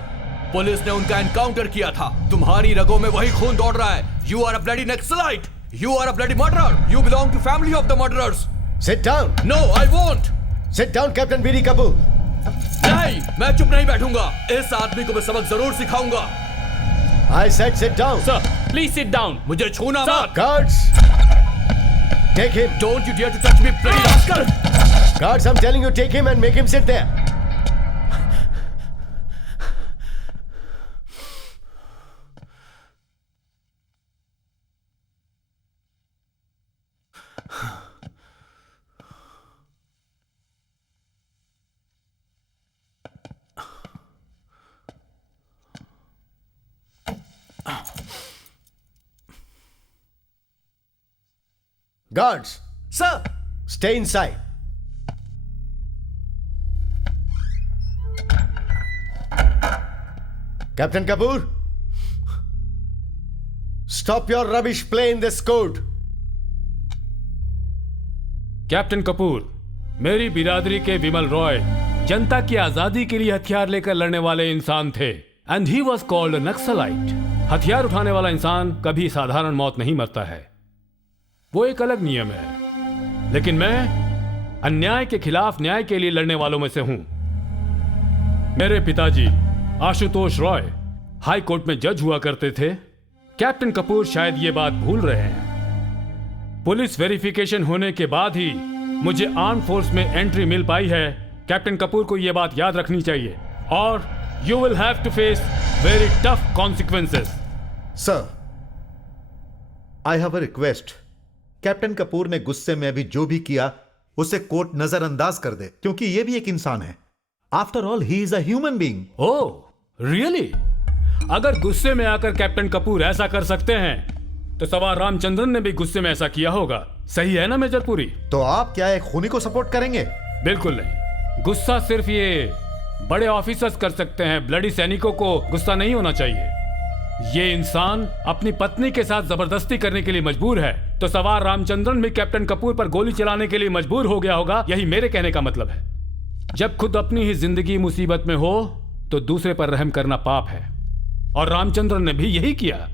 पुलिस ने उनका एनकाउंटर किया था, तुम्हारी रगों में वही खून दौड़ रहा है। You are a bloody Naxalite, you are a bloody murderer, you belong to family of the murderers. Sit down. No, I won't. Sit down, Captain Veeri Kapoor. नहीं, मैं चुप नहीं बैठूंगा। इस आदमी को मैं सबक जरूर सिखाऊंगा। I said sit down. Sir, please sit down. मुझे छूना मत। Guards, take him. Don't you dare to touch me, bloody rascal. Guards, I'm telling you, take him and make him sit there. Guards, Sir, stay inside. Captain Kapoor, stop your rubbish play in this court. Captain Kapoor, मेरी बिरादरी के विमल रॉय जनता की आजादी के लिए हथियार लेकर लड़ने वाले इंसान थे, and he was called naxalite. हथियार उठाने वाला इंसान कभी साधारण मौत नहीं मरता है, वो एक अलग नियम है। लेकिन मैं अन्याय के खिलाफ न्याय के लिए लड़ने वालों में से हूं। मेरे पिताजी आशुतोष रॉय हाई कोर्ट में जज हुआ करते थे। कैप्टन कपूर शायद ये बात भूल रहे हैं। पुलिस वेरिफिकेशन होने के बाद ही मुझे आर्म फोर्स में एंट्री मिल पाई है। कैप्टन कपूर को यह बात याद रखनी चाहिए, और you will have to face very tough consequences. Sir, I have a request. Captain Kapoor ने गुस्से में अभी जो भी किया उसे कोर्ट नजरअंदाज कर दे, क्योंकि यह भी एक इंसान है। After all he is a human being. Oh really? अगर गुस्से में आकर कैप्टन कपूर ऐसा कर सकते हैं तो सवार रामचंद्रन ने भी गुस्से में ऐसा किया होगा। सही है ना मेजर पुरी? तो आप क्या एक खूनी को सपोर्ट करेंगे? बिल्कुल नहीं। गुस्सा सिर्फ ये बड़े ऑफिसर्स कर सकते हैं, ब्लडी सैनिकों को गुस्सा नहीं होना चाहिए। ये इंसान अपनी पत्नी के साथ जबरदस्ती करने के लिए मजबूर है, तो सवार रामचंद्रन भी कैप्टन कपूर पर गोली चलाने के लिए मजबूर हो गया होगा। यही मेरे कहने का मतलब है। जब खुद अपनी ही जिंदगी मुसीबत में हो तो दूसरे पर रहम करना पाप है, और रामचंद्रन ने भी यही किया।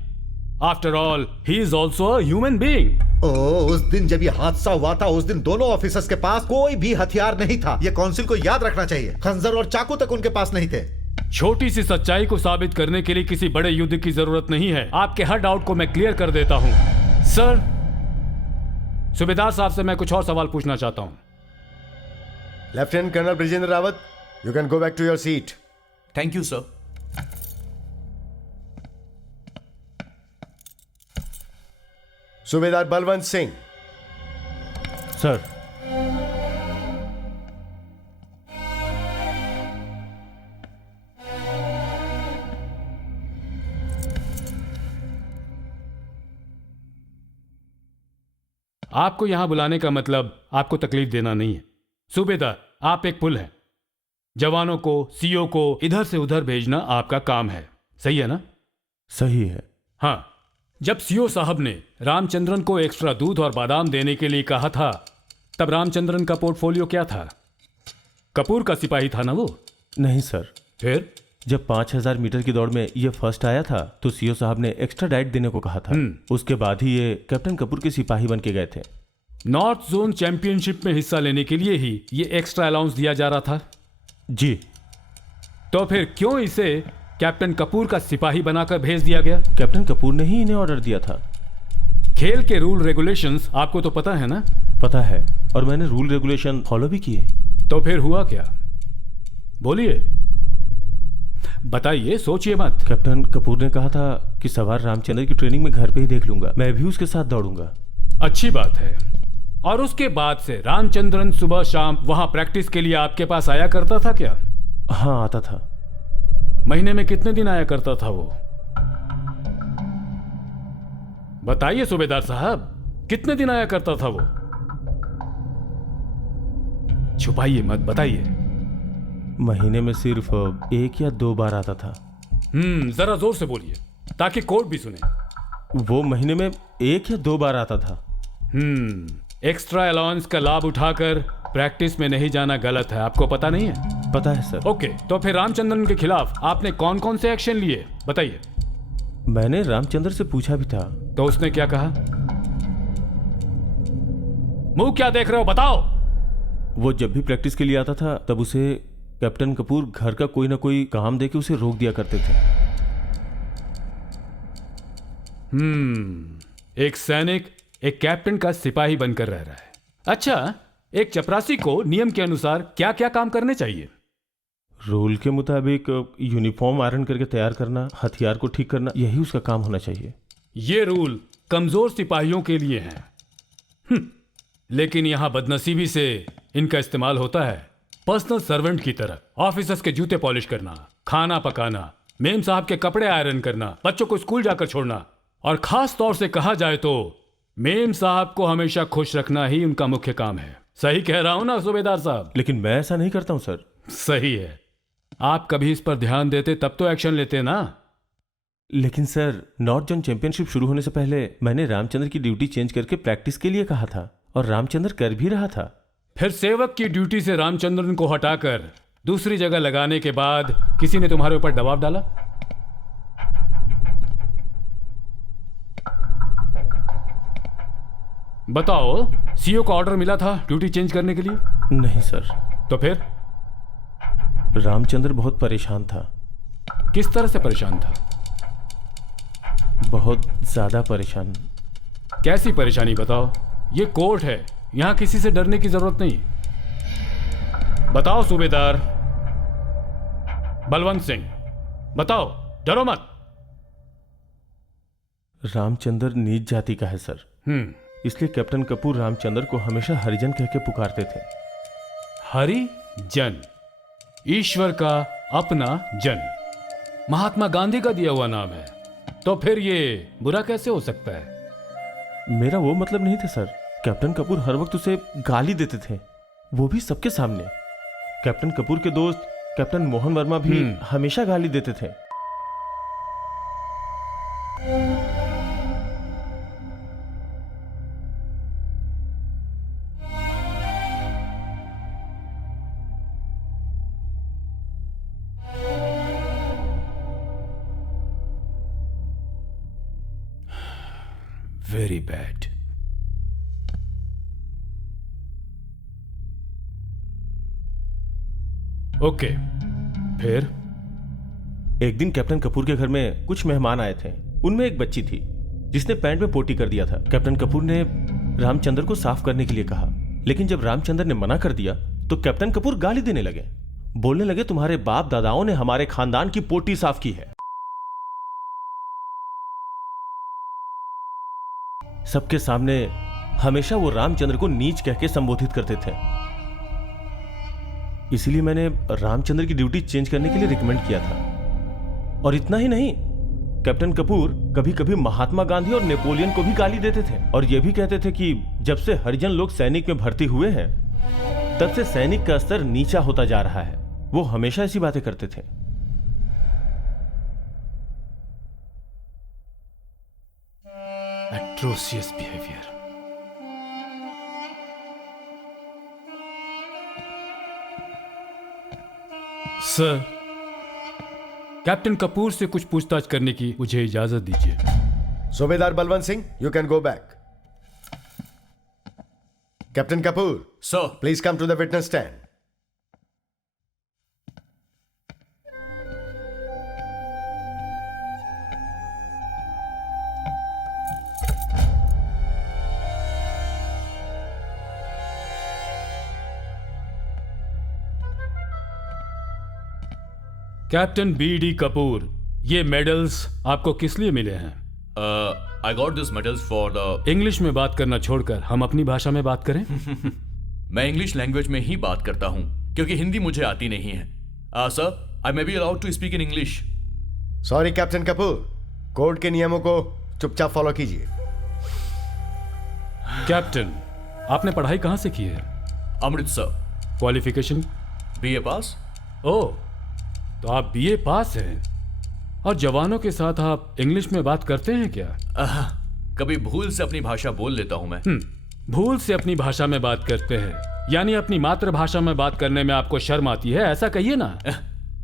After all he is also a human being. Oh, उस दिन जब ये हादसा हुआ था उस दिन दोनों ऑफिसर्स के पास कोई भी हथियार नहीं था। ये काउंसिल को याद रखना चाहिए। खंजर और चाकू तक उनके पास नहीं थे। छोटी सी सच्चाई को साबित करने के लिए किसी बड़े युद्ध की जरूरत नहीं है। आपके हर डाउट को मैं क्लियर कर देता हूं। सर, सूबेदार साहब से मैं कुछ और सवाल पूछना चाहता हूं। Lieutenant colonel Brijendra Rawat, you can go back to your seat. Thank you sir. Subedar Balwant Singh. Sir. आपको यहां बुलाने का मतलब आपको तकलीफ देना नहीं है। सूबेदार, आप एक पुल हैं। जवानों को, सीओ को इधर से उधर भेजना आपका काम है, सही है ना? सही है। हाँ, जब सीओ साहब ने रामचंद्रन को एक्स्ट्रा दूध और बादाम देने के लिए कहा था, तब रामचंद्रन का पोर्टफोलियो क्या था? कपूर का सिपाही था ना वो? नहीं सर। फिर जब 5000 मीटर की दौड़ में ये फर्स्ट आया था तो सीओ साहब ने एक्स्ट्रा डाइट देने को कहा था। उसके बाद ही ये कैप्टन कपूर के सिपाही बन के गए थे। नॉर्थ जोन चैंपियनशिप में हिस्सा लेने के लिए ही ये एक्स्ट्रा अलाउंस दिया जा रहा था? जी। तो फिर क्यों इसे कैप्टन कपूर का सिपाही बनाकर भेज दिया गया? कैप्टन कपूर ने ही इन्हें ऑर्डर दिया था। खेल के रूल रेगुलेशंस आपको तो पता है ना? पता है, और मैंने रूल रेगुलेशन फॉलो भी किए। तो फिर हुआ क्या? बोलिए, बताइए, सोचिए मत। कैप्टन कपूर ने कहा था कि सवार रामचंद्र की ट्रेनिंग में घर पे ही देख लूंगा, मैं भी उसके साथ दौड़ूंगा। अच्छी बात है। और उसके बाद से रामचंद्रन सुबह शाम वहां प्रैक्टिस के लिए आपके पास आया करता था क्या? हाँ, आता था। महीने में कितने दिन आया करता था वो? बताइए सूबेदार साहब, कितने दिन आया करता था वो? छुपाइए मत, बताइए। महीने में सिर्फ 1 या 2 बार आता था। जरा जोर से बोलिए ताकि कोर्ट भी सुने। वो महीने में 1 या 2 बार आता था। एक्स्ट्रा अलाउंस का लाभ उठाकर प्रैक्टिस में नहीं जाना गलत है, आपको पता नहीं है? पता है सर। ओके, तो फिर रामचंद्रन के खिलाफ आपने कौन कौन से एक्शन लिए, बताइए। मैंने रामचंद्र से पूछा भी था। तो उसने क्या कहा? मुंह क्या देख रहे हो, बताओ। वो जब भी प्रैक्टिस के लिए आता था तब उसे कैप्टन कपूर घर का कोई ना कोई काम देके उसे रोक दिया करते थे। एक सैनिक एक कैप्टन का सिपाही बनकर रह रहा है। अच्छा, एक चपरासी को नियम के अनुसार क्या क्या काम करने चाहिए? रूल के मुताबिक यूनिफॉर्म आयरन करके तैयार करना, हथियार को ठीक करना, यही उसका काम होना चाहिए। ये रूल कमजोर सिपाहियों के लिए हैं। लेकिन यहां बदनसीबी से इनका इस्तेमाल होता है पर्सनल सर्वेंट की तरह। ऑफिसर्स के जूते पॉलिश करना, खाना पकाना, मेम साहब के कपड़े आयरन करना, बच्चों को स्कूल जाकर छोड़ना, और खास तौर से कहा जाए तो मेम साहब को हमेशा खुश रखना ही उनका मुख्य काम है। सही कह रहा हूं ना सूबेदार साहब? लेकिन मैं ऐसा नहीं करता हूं सर। सही है। आप कभी इस पर ध्यान देते तब तो एक्शन लेते ना। लेकिन सर, नॉर्थ जोन चैंपियनशिप शुरू होने से पहले मैंने रामचंद्र की ड्यूटी चेंज करके प्रैक्टिस के लिए कहा था, और रामचंद्र कर भी रहा था। फिर सेवक की ड्यूटी से रामचंद्रन को हटाकर दूसरी जगह लगाने के बाद किसी ने तुम्हारे ऊपर दबाव डाला? बताओ, सीईओ को ऑर्डर मिला था ड्यूटी चेंज करने के लिए? नहीं सर। तो फिर? रामचंद्र बहुत परेशान था। किस तरह से परेशान था? बहुत ज्यादा परेशान। कैसी परेशानी बताओ? ये कोर्ट है, यहां किसी से डरने की जरूरत नहीं। बताओ सूबेदार बलवंत सिंह, बताओ, डरो मत। रामचंद्र नीच जाति का है सर। इसलिए कैप्टन कपूर रामचंद्र को हमेशा हरिजन कह के पुकारते थे। हरिजन, ईश्वर का अपना जन, महात्मा गांधी का दिया हुआ नाम है। तो फिर ये बुरा कैसे हो सकता है? मेरा वो मतलब नहीं था सर। कैप्टन कपूर हर वक्त उसे गाली देते थे, वो भी सबके सामने। कैप्टन कपूर के दोस्त कैप्टन मोहन वर्मा भी हमेशा गाली देते थे। Very bad. ओके, फिर? एक दिन कैप्टन कपूर के घर में कुछ मेहमान आए थे। उनमें एक बच्ची थी जिसने पैंट में पोटी कर दिया था। कैप्टन कपूर ने रामचंद्र को साफ करने के लिए कहा, लेकिन जब रामचंद्र ने मना कर दिया तो कैप्टन कपूर गाली देने लगे। बोलने लगे, तुम्हारे बाप दादाओं ने हमारे खानदान की पोटी साफ की है। सबके सामने हमेशा वो रामचंद्र को नीच कह के संबोधित करते थे। इसीलिए मैंने रामचंद्र की ड्यूटी चेंज करने के लिए रिकमेंड किया था। और इतना ही नहीं, कैप्टन कपूर कभी कभी महात्मा गांधी और नेपोलियन को भी गाली देते थे और यह भी कहते थे कि जब से हरिजन लोग सैनिक में भर्ती हुए हैं तब से सैनिक का स्तर नीचा होता जा रहा है। वो हमेशा ऐसी बातें करते थे। Atrocious behavior. Sir, captain Kapoor से कुछ पूछताछ करने की मुझे इजाजत दीजिए। Subedar Balwant Singh, you can go back. Captain Kapoor, sir, please come to the witness stand. Captain B D. Kapoor, ये मेडल्स आपको किस लिए मिले हैं? I got this medals for the. English में बात करना छोड़कर हम अपनी भाषा में बात करें। मैं इंग्लिश लैंग्वेज में ही बात करता हूं क्योंकि हिंदी मुझे आती नहीं है। Sir, I may be allowed to speak in English. Sorry captain Kapoor, court के नियमों को चुपचाप फॉलो कीजिए। कैप्टन, आपने पढ़ाई कहां से की है? अमृतसर। क्वालिफिकेशन? बीए पास। ओह, तो आप बीए पास हैं और जवानों के साथ आप इंग्लिश में बात करते हैं क्या? कभी भूल से अपनी भाषा बोल लेता हूं मैं। भूल से अपनी भाषा में बात करते हैं, यानी अपनी मातृभाषा में बात करने में आपको शर्म आती है, ऐसा कहिए ना।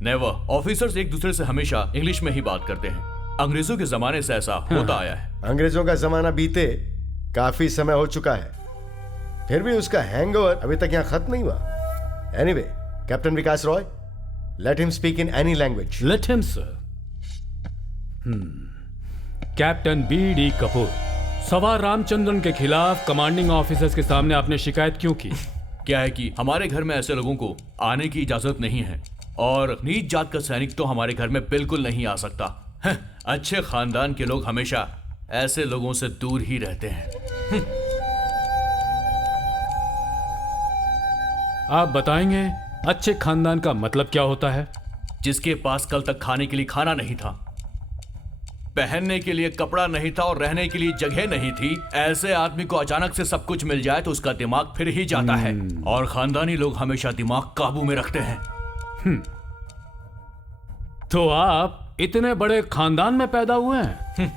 नेवर। ऑफिसर्स एक दूसरे से हमेशा इंग्लिश में ही बात करते हैं। अंग्रेजों के जमाने से ऐसा होता आया है। अंग्रेजों का जमाना बीते काफी समय हो चुका है, फिर भी उसका हैंगओवर अभी तक यहाँ खत्म नहीं हुआ। Anyway, captain Vikas Roy, let him speak in any language. Let him, sir. Captain B D. Kapoor, सवार रामचंद्रन के खिलाफ कमांडिंग ऑफिसर्स के सामने आपने शिकायत क्यों की? क्या है कि हमारे घर में ऐसे लोगों को आने की इजाजत नहीं है और नीच जात का सैनिक तो हमारे घर में बिल्कुल नहीं आ सकता। अच्छे खानदान के लोग हमेशा ऐसे लोगों से दूर ही रहते हैं। आप बताएंगे अच्छे खानदान का मतलब क्या होता है? जिसके पास कल तक खाने के लिए खाना नहीं था, पहनने के लिए कपड़ा नहीं था और रहने के लिए जगह नहीं थी, ऐसे आदमी को अचानक से सब कुछ मिल जाए तो उसका दिमाग फिर ही जाता है। और खानदानी लोग हमेशा दिमाग काबू में रखते हैं। तो आप इतने बड़े खानदान में पैदा हुए हैं?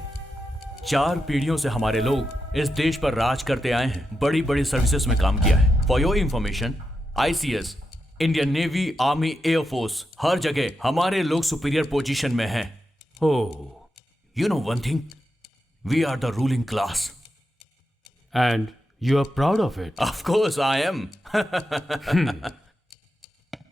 4 पीढ़ियों से हमारे लोग इस देश पर राज करते आए हैं, बड़ी बड़ी सर्विसेज में काम किया है। For your information, ICS, Indian navy, army, air force, हर जगह हमारे लोग सुपीरियर पोजीशन में हैं। Oh, you know one thing, we are the ruling class and you are proud of it? Of course I am.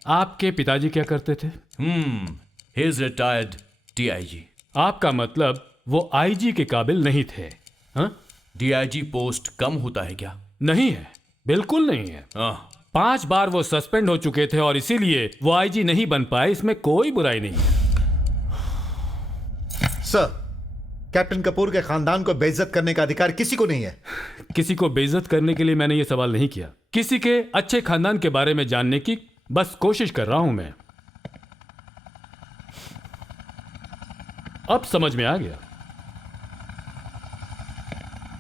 आपके पिताजी क्या करते थे? He is retired DIG। आपका मतलब वो IG के काबिल नहीं थे? हाँ? DIG पोस्ट कम होता है क्या? नहीं है, बिल्कुल नहीं है। 5 बार वो सस्पेंड हो चुके थे और इसीलिए वो IG नहीं बन पाए, इसमें कोई बुराई नहीं है। सर, कैप्टन कपूर के खानदान को बेइज्जत करने का अधिकार किसी को नहीं है। किसी को बेइज्जत करने के लिए मैंने ये सवाल नहीं किया, किसी के अच्छे खानदान के बारे में जानने की बस कोशिश कर रहा हूं मैं। अब समझ में आ गया।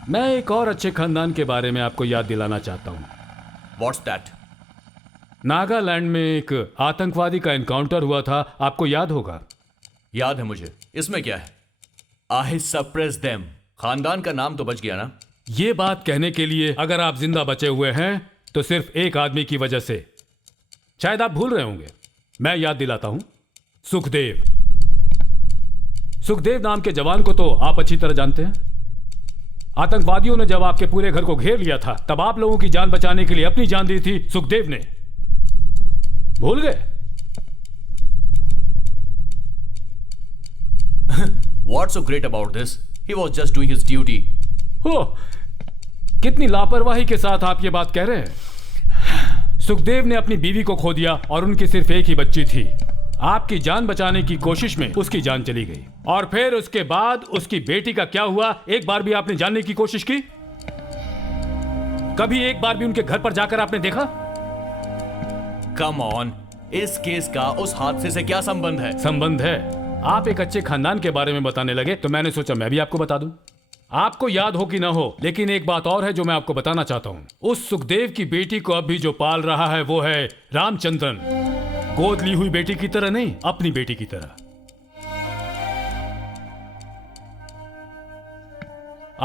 मैं एक और अच्छे खानदान के बारे में आपको याद दिलाना चाहता हूं। What's that? नागालैंड में एक आतंकवादी का एनकाउंटर हुआ था, आपको याद होगा। याद है मुझे। इसमें क्या है? I suppress them। खानदान का नाम तो बच गया ना। ये बात कहने के लिए अगर आप जिंदा बचे हुए हैं तो सिर्फ एक आदमी की वजह से। शायद आप भूल रहे होंगे, मैं याद दिलाता हूं। सुखदेव। सुखदेव नाम के जवान को तो आप अच्छी तरह जानते हैं। आतंकवादियों ने जब आपके पूरे घर को घेर लिया था तब आप लोगों की जान बचाने के लिए अपनी जान दी थी सुखदेव ने। भूल गए? What's so great about this? He was just doing his duty. ओह, कितनी लापरवाही के साथ आप ये बात कह रहे हैं। सुखदेव ने अपनी बीवी को खो दिया और उनकी सिर्फ एक ही बच्ची थी। आपकी जान बचाने की कोशिश में उसकी जान चली गई और फिर उसके बाद उसकी बेटी का क्या हुआ, एक बार भी आपने जानने की कोशिश की? कभी एक बार भी उनके घर पर जाकर आपने देखा? Come on, इस केस का उस हादसे से क्या संबंध है? संबंध है। आप एक अच्छे खानदान के बारे में बताने लगे तो मैंने सोचा मैं भी आपको बता दूं। आपको याद हो कि ना हो, लेकिन एक बात और है जो मैं आपको बताना चाहता हूं। उस सुखदेव की बेटी को अब भी जो पाल रहा है वो है रामचंद्रन। गोद ली हुई बेटी की तरह नहीं, अपनी बेटी की तरह।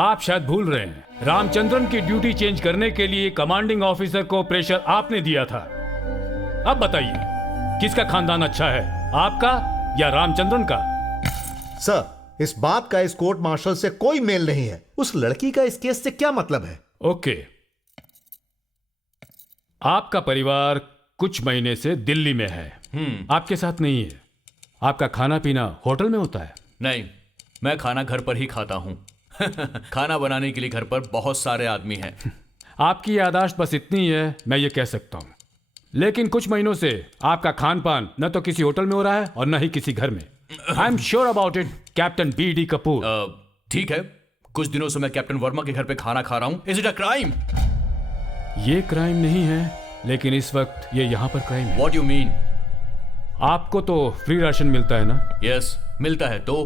आप शायद भूल रहे हैं, रामचंद्रन की ड्यूटी चेंज करने के लिए कमांडिंग ऑफिसर को प्रेशर आपने दिया था। अब बताइए किसका खानदान अच्छा है, आपका या रामचंद्रन का? सर, इस बात का इस कोर्ट मार्शल से कोई मेल नहीं है। उस लड़की का इस केस से क्या मतलब है? ओके, आपका परिवार कुछ महीने से दिल्ली में है, आपके साथ नहीं है। आपका खाना पीना होटल में होता है? नहीं, मैं खाना घर पर ही खाता हूं। खाना बनाने के लिए घर पर बहुत सारे आदमी हैं। आपकी याददाश्त बस इतनी है, मैं ये कह सकता हूं। लेकिन कुछ महीनों से आपका खान पान न तो किसी होटल में हो रहा है और न ही किसी घर में। I am sure about it, captain BD Kapoor. ठीक है, कुछ दिनों से मैं कैप्टन वर्मा के घर पे खाना खा रहा हूं। Is it a crime? ये क्राइम नहीं है, लेकिन इस वक्त ये यहाँ पर क्राइम है। What you mean? आपको तो फ्री राशन मिलता है ना? यस, मिलता है। तो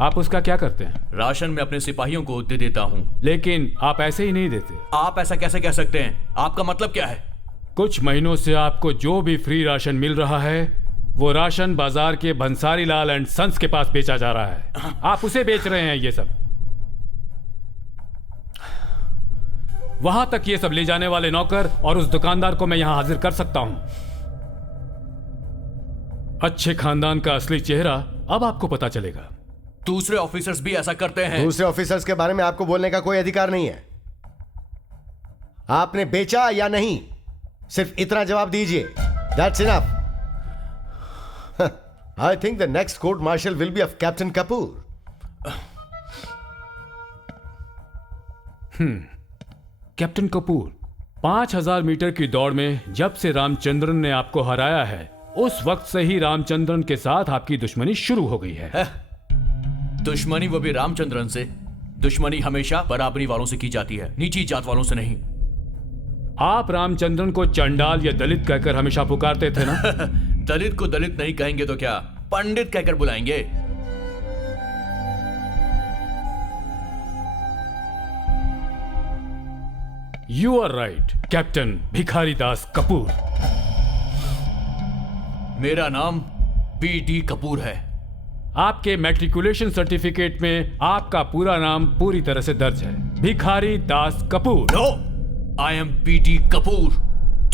आप उसका क्या करते हैं? राशन में अपने सिपाहियों को दे देता हूं। लेकिन आप ऐसे ही नहीं देते। आप ऐसा कैसे कह सकते हैं? आपका मतलब क्या है? कुछ महीनों से आपको जो भी फ्री राशन मिल रहा है वो राशन बाजार के भंसारी लाल एंड सन्स के पास बेचा जा रहा है। आप उसे बेच रहे हैं ये सब। वहां तक ये सब ले जाने वाले नौकर और उस दुकानदार को मैं यहां हाजिर कर सकता हूं। अच्छे खानदान का असली चेहरा अब आपको पता चलेगा। दूसरे ऑफिसर्स भी ऐसा करते हैं। दूसरे ऑफिसर्स के बारे में आपको बोलने का कोई अधिकार नहीं है। आपने बेचा या नहीं, सिर्फ इतना जवाब दीजिए। That's enough. I think the next court martial will be of Captain Kapoor. Captain Kapoor, 5000 metre की दौड़ में जब से रामचंद्रन ने आपको हराया है, उस वक्त से ही रामचंद्रन के साथ आपकी दुश्मनी शुरू हो गई है। दुश्मनी, वो भी रामचंद्रन से। दुश्मनी हमेशा बराबरी वालों से की जाती है, नीची जात वालों से नहीं। आप रामचंद्रन को चंडाल या दलित कहकर हमेशा पुकारते थे ना? दलित को दलित नहीं कहेंगे तो क्या, पंडित कहकर बुलाएंगे। यू आर राइट, कैप्टन भिखारी दास कपूर। मेरा नाम BD कपूर है। आपके मैट्रिकुलेशन सर्टिफिकेट में आपका पूरा नाम पूरी तरह से दर्ज है, Bhikhari Das Kapoor. No, I am BD Kapoor.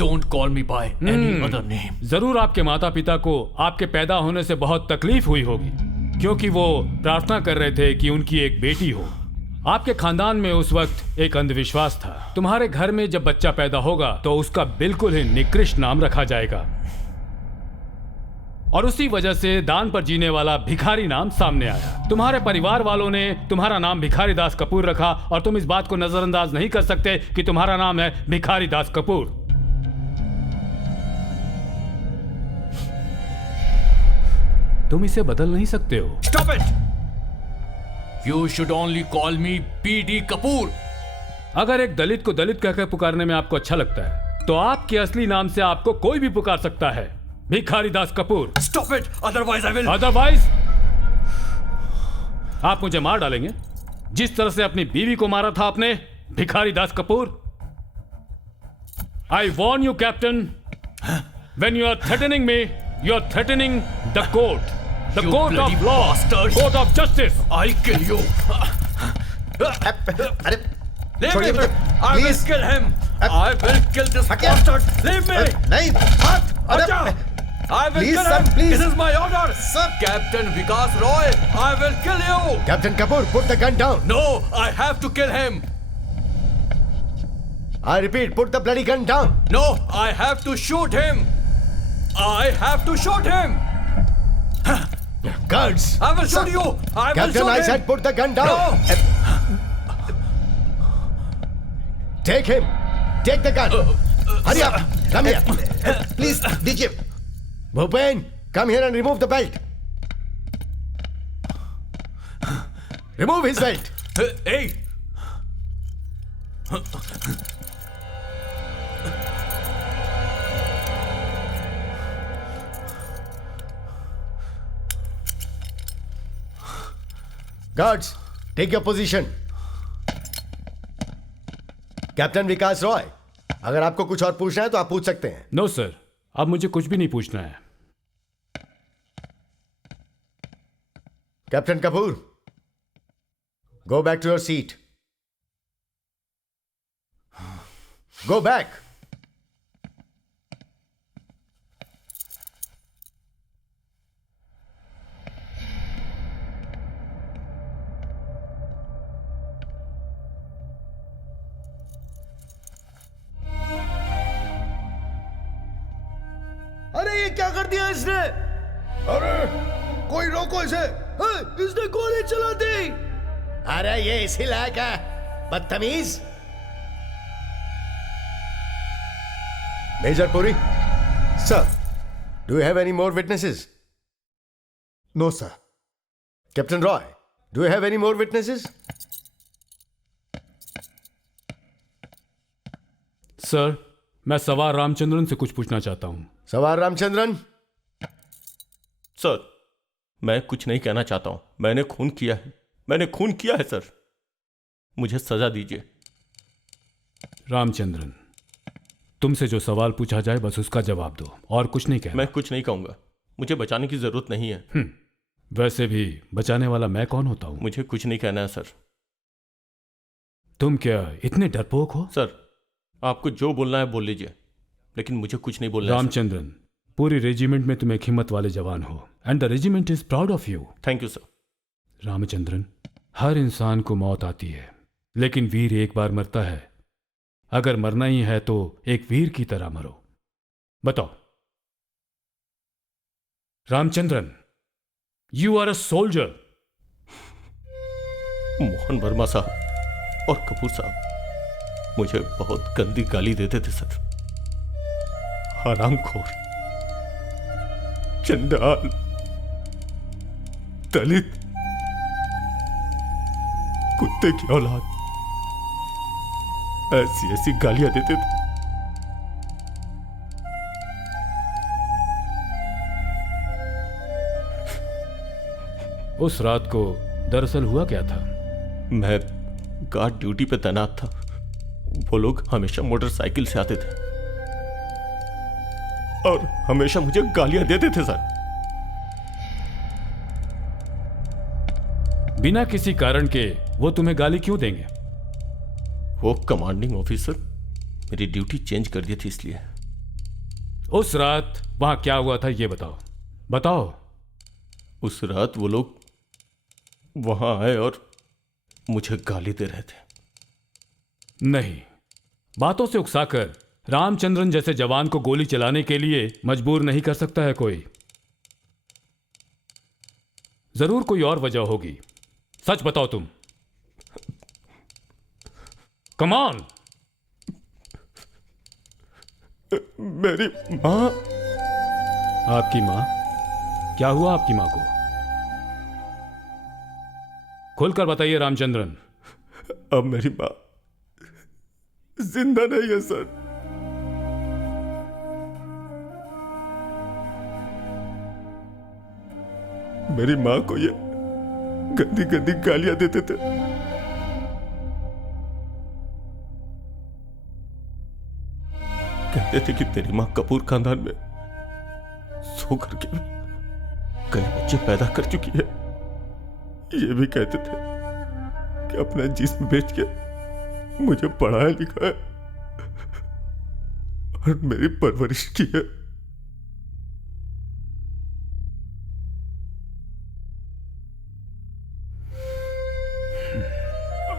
Don't call me by any other name. जरूर आपके माता पिता को आपके पैदा होने से बहुत तकलीफ हुई होगी, क्योंकि वो प्रार्थना कर रहे थे कि उनकी एक बेटी हो। आपके खानदान में उस वक्त एक अंधविश्वास था, तुम्हारे घर में जब बच्चा पैदा होगा तो उसका बिल्कुल ही निकृष्ट नाम रखा जाएगा, और उसी वजह से दान पर जीने वाला भिखारी नाम सामने आया। तुम्हारे परिवार वालों ने तुम्हारा नाम भिखारी दास कपूर रखा, और तुम इस बात को नजरअंदाज नहीं कर सकते कि तुम्हारा नाम है भिखारी दास कपूर। तुम इसे बदल नहीं सकते हो। Stop it! You should only call me BD Kapoor. अगर एक दलित को दलित कहकर पुकारने में आपको अच्छा लगता है, तो आपके असली नाम से आपको कोई भी पुकार सकता है, Bhikhari Das Kapoor. Stop it, otherwise I will। Otherwise, आप मुझे मार डालेंगे, जिस तरह से अपनी बीवी को मारा था आपने, भिखारी Das Kapoor. I warn you, Captain. When you are threatening me, you are threatening the court, the You court bloody of law, bastard. court of justice. I'll kill you। अरे Leave छोड़िए me। मुझे, I will please। kill him। I will kill this हटिए। bastard। Leave me। नहीं, हटा। I will Please, kill sir, him। please। This is my order। Sir। Captain Vikas Roy, I will kill you। Captain Kapoor, put the gun down. No, I have to kill him। I repeat, put the bloody gun down. No, I have to shoot him। I have to shoot him। Guards! I will shoot you! I will Captain, shoot I him! said put the gun down! Take him! Take the gun! Hurry up! Come here! Please दीजिए. Bhupen, come here and remove the belt! Remove his belt! Hey! Guards, take your position. Captain Vikas Roy, अगर आपको कुछ और पूछना है तो आप पूछ सकते हैं. नो सर, अब मुझे कुछ भी नहीं पूछना है. Captain Kapoor, go back to your seat. Go back. अरे ये क्या कर दिया इसने? अरे कोई रोको इसे. इसने गोली चला दी. अरे ये इसी लायक है, बदतमीज. Major Puri, sir. do you have any more witnesses? No sir. Captain Roy, do you have any more witnesses? Sir, मैं सवार रामचंद्रन से कुछ पूछना चाहता हूं. सवार रामचंद्रन. सर, मैं कुछ नहीं कहना चाहता हूं. मैंने खून किया है. मैंने खून किया है सर. मुझे सजा दीजिए. रामचंद्रन, तुमसे जो सवाल पूछा जाए बस उसका जवाब दो, और कुछ नहीं कहना. मैं कुछ नहीं कहूंगा. मुझे बचाने की जरूरत नहीं है. वैसे भी बचाने वाला मैं कौन होता हूं? मुझे कुछ नहीं कहना है सर. तुम क्या इतने डरपोक हो? सर, आपको जो बोलना है बोल लीजिए, लेकिन मुझे कुछ नहीं बोलना है. रामचंद्रन, पूरी रेजिमेंट में तुम एक हिम्मत वाले जवान हो, and the regiment is proud of you. Thank you sir. Ramachandran, हर इंसान को मौत आती है, लेकिन वीर एक बार मरता है. अगर मरना ही है तो एक वीर की तरह मरो. बताओ Ramachandran, you are a soldier. Mohan Verma साहब और कपूर साहब मुझे बहुत गंदी गाली देते थे सर. हरामखोर, चंडाल, दलित, कुत्ते की औलाद, ऐसी ऐसी गालियां देते थे. उस रात को दरअसल हुआ क्या था? मैं गार्ड ड्यूटी पे तैनात था. वो लोग हमेशा मोटरसाइकिल से आते थे और हमेशा मुझे गालियां देते थे सर. बिना किसी कारण के वो तुम्हें गाली क्यों देंगे? वो कमांडिंग ऑफिसर मेरी ड्यूटी चेंज कर दी थी इसलिए. उस रात वहां क्या हुआ था ये बताओ. बताओ. उस रात वो लोग वहां आए और मुझे गाली दे रहे थे. नहीं, बातों से उकसाकर रामचंद्रन जैसे जवान को गोली चलाने के लिए मजबूर नहीं कर सकता है कोई. जरूर कोई और वजह होगी. सच बताओ तुम. Come on. मेरी मां. आपकी मां? क्या हुआ आपकी मां को? खुलकर बताइए रामचंद्रन. अब मेरी मां जिंदा नहीं है सर. मेरी मां को ये गंदी गंदी गालियां देते थे. कहते थे कि तेरी मां कपूर खानदान में सो करके कई बच्चे पैदा कर चुकी है. ये भी कहते थे कि अपना जिस्म बेच के मुझे पढ़ाया लिखाया और मेरी परवरिश की है.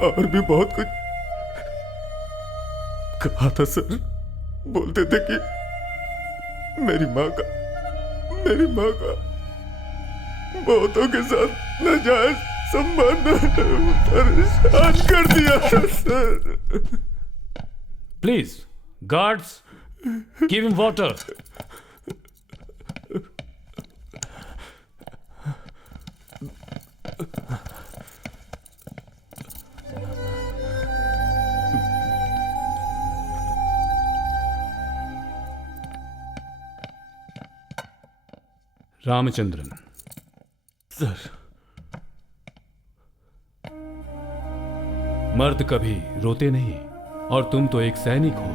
और भी बहुत कुछ कहा था सर. बोलते थे कि मेरी मां का बहुतों के साथ नाजायज संबंध परेशान कर दिया था sir. Please guards, give him water. Ramachandran. Sir. मर्द कभी रोते नहीं और तुम तो एक सैनिक हो।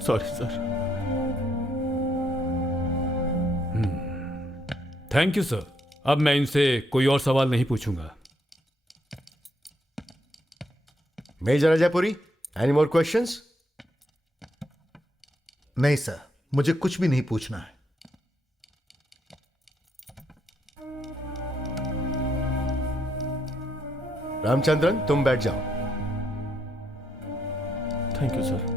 Sorry sir. Thank you sir. अब मैं इनसे कोई और सवाल नहीं पूछूंगा। Major Ajay Puri, any more questions? नहीं सर, मुझे कुछ भी नहीं पूछना है। रामचंद्रन, तुम बैठ जाओ। Thank you sir.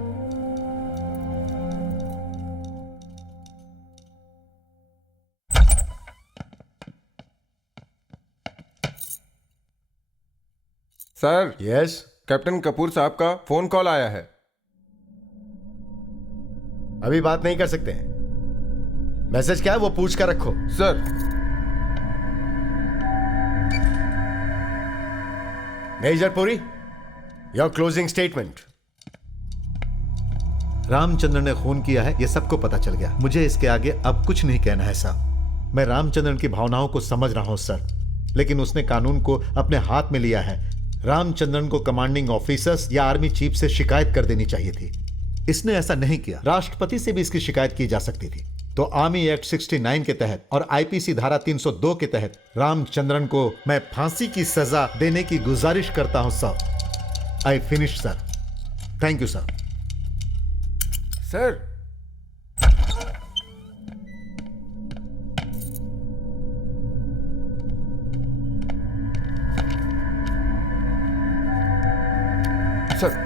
Sir, yes. Captain Kapoor साहब का फोन कॉल आया है। अभी बात नहीं कर सकते। मैसेज क्या है वो पूछ कर रखो। Sir. Major Puri, your closing statement. Ramachandran ने खून किया है, यह सबको पता चल गया। मुझे इसके आगे अब कुछ नहीं कहना है साहब। मैं रामचंद्रन की भावनाओं को समझ रहा हूं सर, लेकिन उसने कानून को अपने हाथ में लिया है। रामचंद्रन को कमांडिंग ऑफिसर्स या आर्मी चीफ से शिकायत कर देनी चाहिए थी। इसने ऐसा नहीं किया। राष्ट्रपति से भी इसकी शिकायत की जा सकती थी। तो आर्मी एक्ट 69 के तहत और आईपीसी धारा 302 के तहत रामचंद्रन को मैं फांसी की सजा देने की गुजारिश करता हूं sir. I finish sir. Thank you sir. Sir. Sir.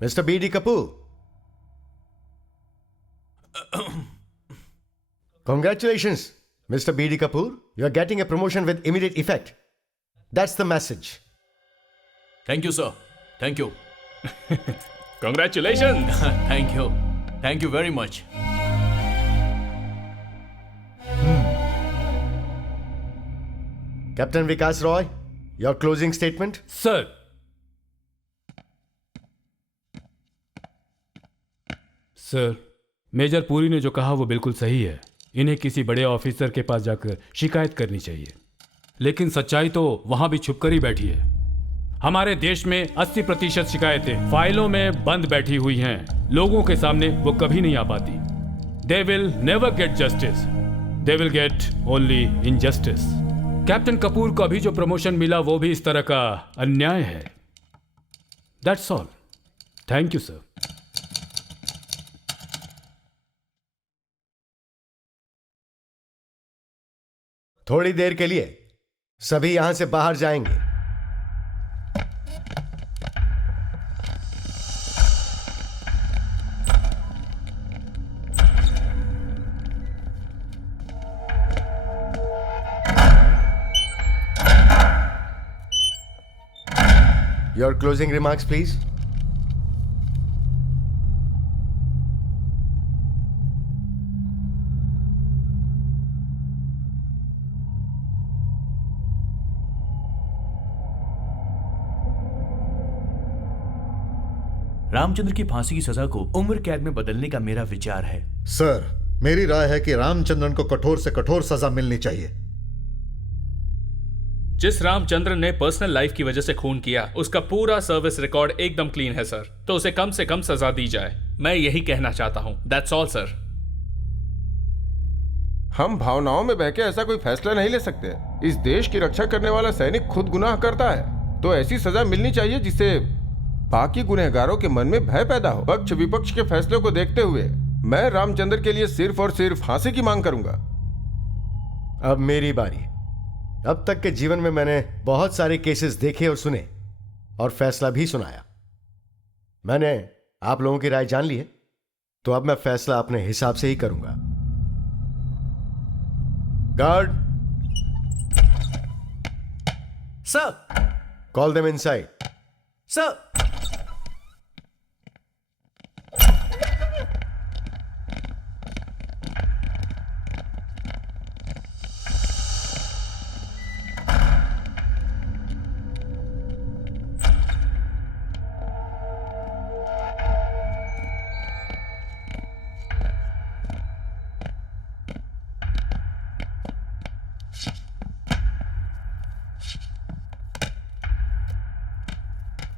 Mr. B.D. Kapoor. Congratulations, Mr. B.D. Kapoor. You are getting a promotion with immediate effect. That's the message. Thank you sir. Thank you. Congratulations. Thank you. Thank you very much. Captain Vikas Roy, your closing statement. Sir, sir, major Puri ने जो कहा वो बिल्कुल सही है। इन्हें किसी बड़े ऑफिसर के पास जाकर शिकायत करनी चाहिए। लेकिन सच्चाई तो वहां भी छुपकर ही बैठी है। हमारे देश में 80% शिकायतें फाइलों में बंद बैठी हुई हैं। लोगों के सामने वो कभी नहीं आ पाती। They will never get justice, they will get only injustice. Captain Kapoor को अभी जो प्रमोशन मिला वो भी इस तरह का अन्याय है। That's all. Thank you sir. थोड़ी देर के लिए सभी यहां से बाहर जाएंगे। Your closing remarks, please. Ramchandra की फांसी की सजा को उम्र कैद में बदलने का मेरा विचार है। सर, मेरी राय है कि रामचंद्रन को कठोर से कठोर सजा मिलनी चाहिए। जिस रामचंद्रन ने पर्सनल लाइफ की वजह से खून किया, उसका पूरा सर्विस रिकॉर्ड एकदम क्लीन है सर। तो उसे कम से कम सजा दी जाए। मैं यही कहना चाहता हूं। That's all sir. हम भावनाओं में बहके ऐसा कोई फैसला नहीं ले सकते। इस देश की रक्षा करने वाला सैनिक खुद गुनाह करता है, तो ऐसी सजा मिलनी चाहिए जिससे बाकी गुनहगारों के मन में भय पैदा हो। पक्ष विपक्ष के फैसलों को देखते हुए मैं रामचंद्र के लिए सिर्फ और सिर्फ फांसी की मांग करूंगा। अब मेरी बारी। अब तक के जीवन में मैंने बहुत सारे केसेस देखे और सुने और फैसला भी सुनाया। मैंने आप लोगों की राय जान ली है, तो अब मैं फैसला अपने हिसाब से ही करूंगा। Guard, sir. Call them inside. Sir.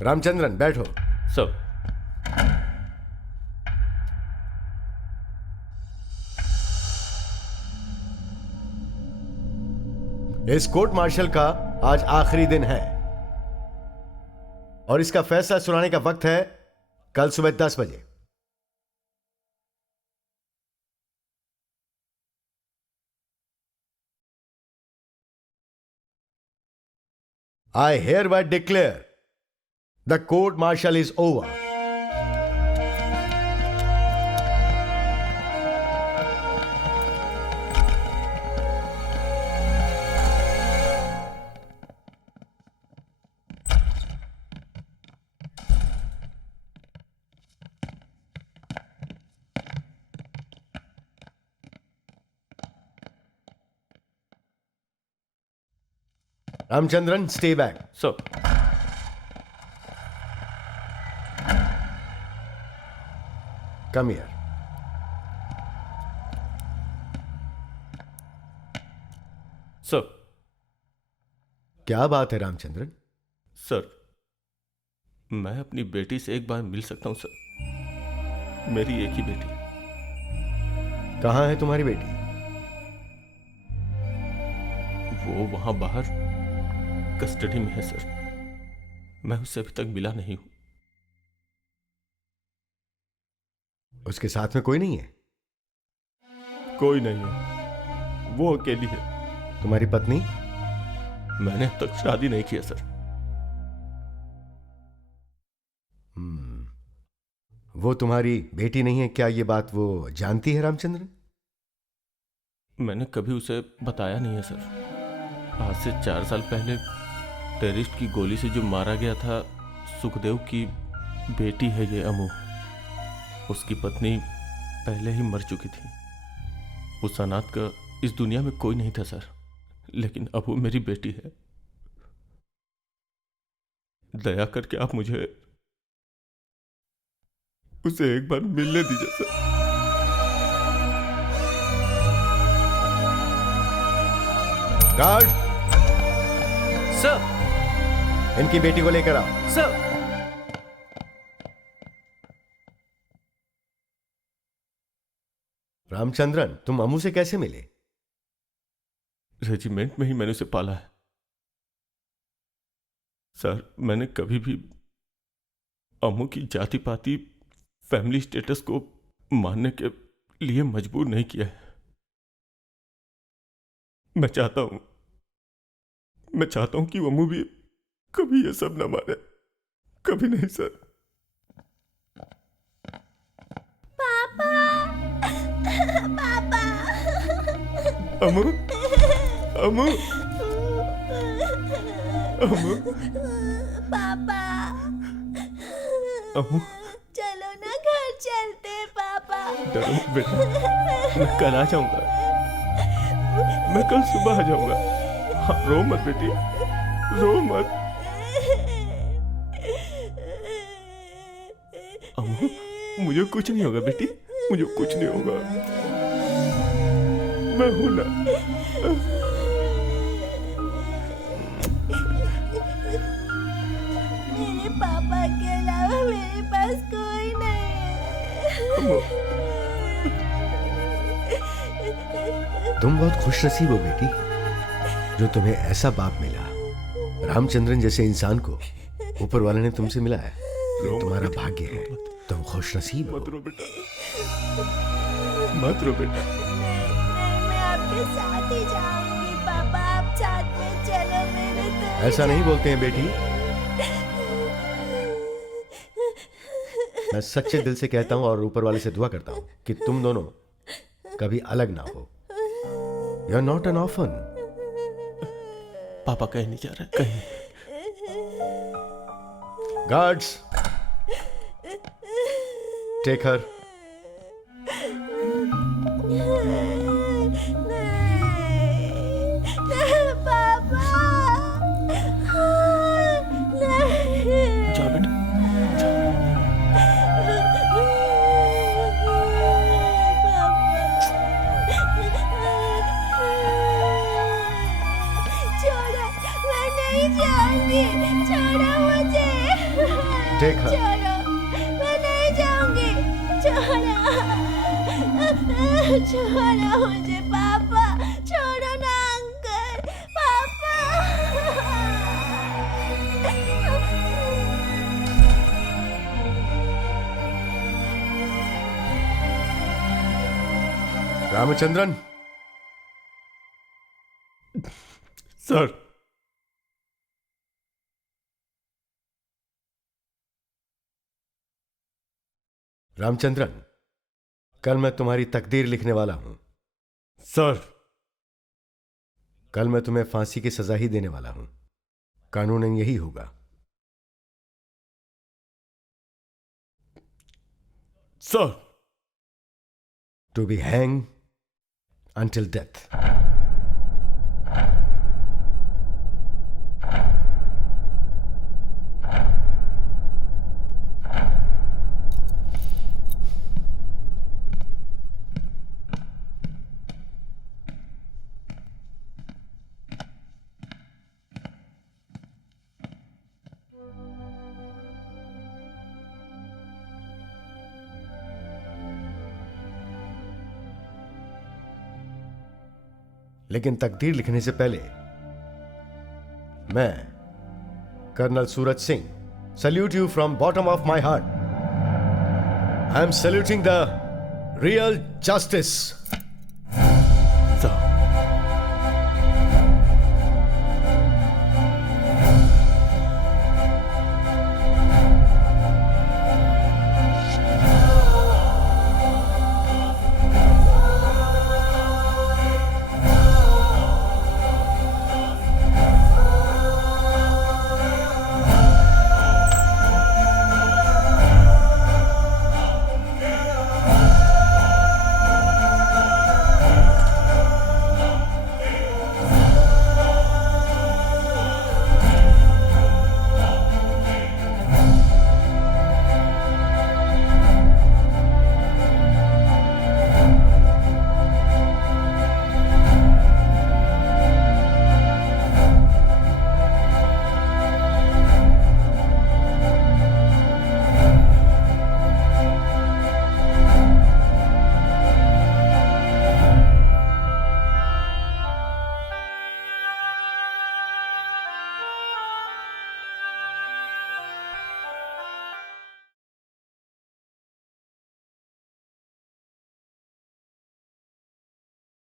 Ramachandran बैठो। सब इस कोर्ट मार्शल का आज आखिरी दिन है और इसका फैसला सुनाने का वक्त है कल सुबह 10 बजे। I hereby declare the court martial is over. Ramchandran, stay back. सब Come here. सब क्या बात है रामचंद्रन? सर, मैं अपनी बेटी से एक बार मिल सकता हूं सर? मेरी एक ही बेटी। कहां है तुम्हारी बेटी? वो वहां बाहर कस्टडी में है सर। मैं उससे अभी तक मिला नहीं हूं। उसके साथ में कोई नहीं है? कोई नहीं है, वो अकेली है। तुम्हारी पत्नी? मैंने अब तक शादी नहीं किया सर। वो तुम्हारी बेटी नहीं है, क्या ये बात वो जानती है रामचंद्रन? मैंने कभी उसे बताया नहीं है सर। आज से 4 साल पहले टेररिस्ट की गोली से जो मारा गया था, सुखदेव की बेटी है ये अमू। उसकी पत्नी पहले ही मर चुकी थी। उस अनाथ का इस दुनिया में कोई नहीं था सर, लेकिन अब वो मेरी बेटी है। दया करके आप मुझे उसे एक बार मिलने दीजिए सर। Guard, sir. इनकी बेटी को लेकर आओ। सर। रामचंद्रन, तुम अमू से कैसे मिले? रेजिमेंट में ही मैंने उसे पाला है सर। मैंने कभी भी अमू की जाति पाति फैमिली स्टेटस को मानने के लिए मजबूर नहीं किया है। मैं चाहता हूं कि अमू भी कभी ये सब ना माने। कभी नहीं सर। पापा, पापा, अमू, अमू, अमू, पापा, अमू, चलो ना घर चलते हैं पापा। डरो मत बेटा, मैं कल आ जाऊंगा। मैं कल सुबह आ जाऊंगा। हाँ, रो मत बेटी, रो मत। अमू, मुझे कुछ नहीं होगा बेटी, मुझे कुछ नहीं होगा। मैं हूं ना। मेरे पापा के अलावा मेरे पास कोई नहीं है। तुम बहुत खुशनसीब हो बेटी, जो तुम्हें ऐसा बाप मिला। रामचंद्रन जैसे इंसान को ऊपर वाले ने तुमसे मिला है। ये तुम्हारा भाग्य है। तुम खुशनसीब हो। मत रो बेटा, मत रो बेटा। मैं आपके साथ ही जाऊंगी पापा, आप साथ में ऐसा नहीं बोलते हैं बेटी। मैं सच्चे दिल से कहता हूं और ऊपर वाले से दुआ करता हूं कि तुम दोनों कभी अलग ना हो। You are not an orphan. पापा कहीं नहीं जा रहे, कहीं। Guards, take her. जाओ बेटा। छोड़ो, मैं नहीं जाऊंगी। छोड़ो मुझे। Take her. छोड़ो, मैं नहीं जाऊंगी। छोड़ो, छोड़ो मुझे पापा। छोड़ो ना अंकल। पापा। रामचंद्रन। सर, रामचंद्रन, कल मैं तुम्हारी तकदीर लिखने वाला हूं। सर, कल मैं तुम्हें फांसी की सजा ही देने वाला हूं। कानूनन यही होगा। Sir, to be hang until death. लेकिन तकदीर लिखने से पहले मैं colonel Suraj Singh salute you from bottom of my heart. I am saluting the real justice. Sir,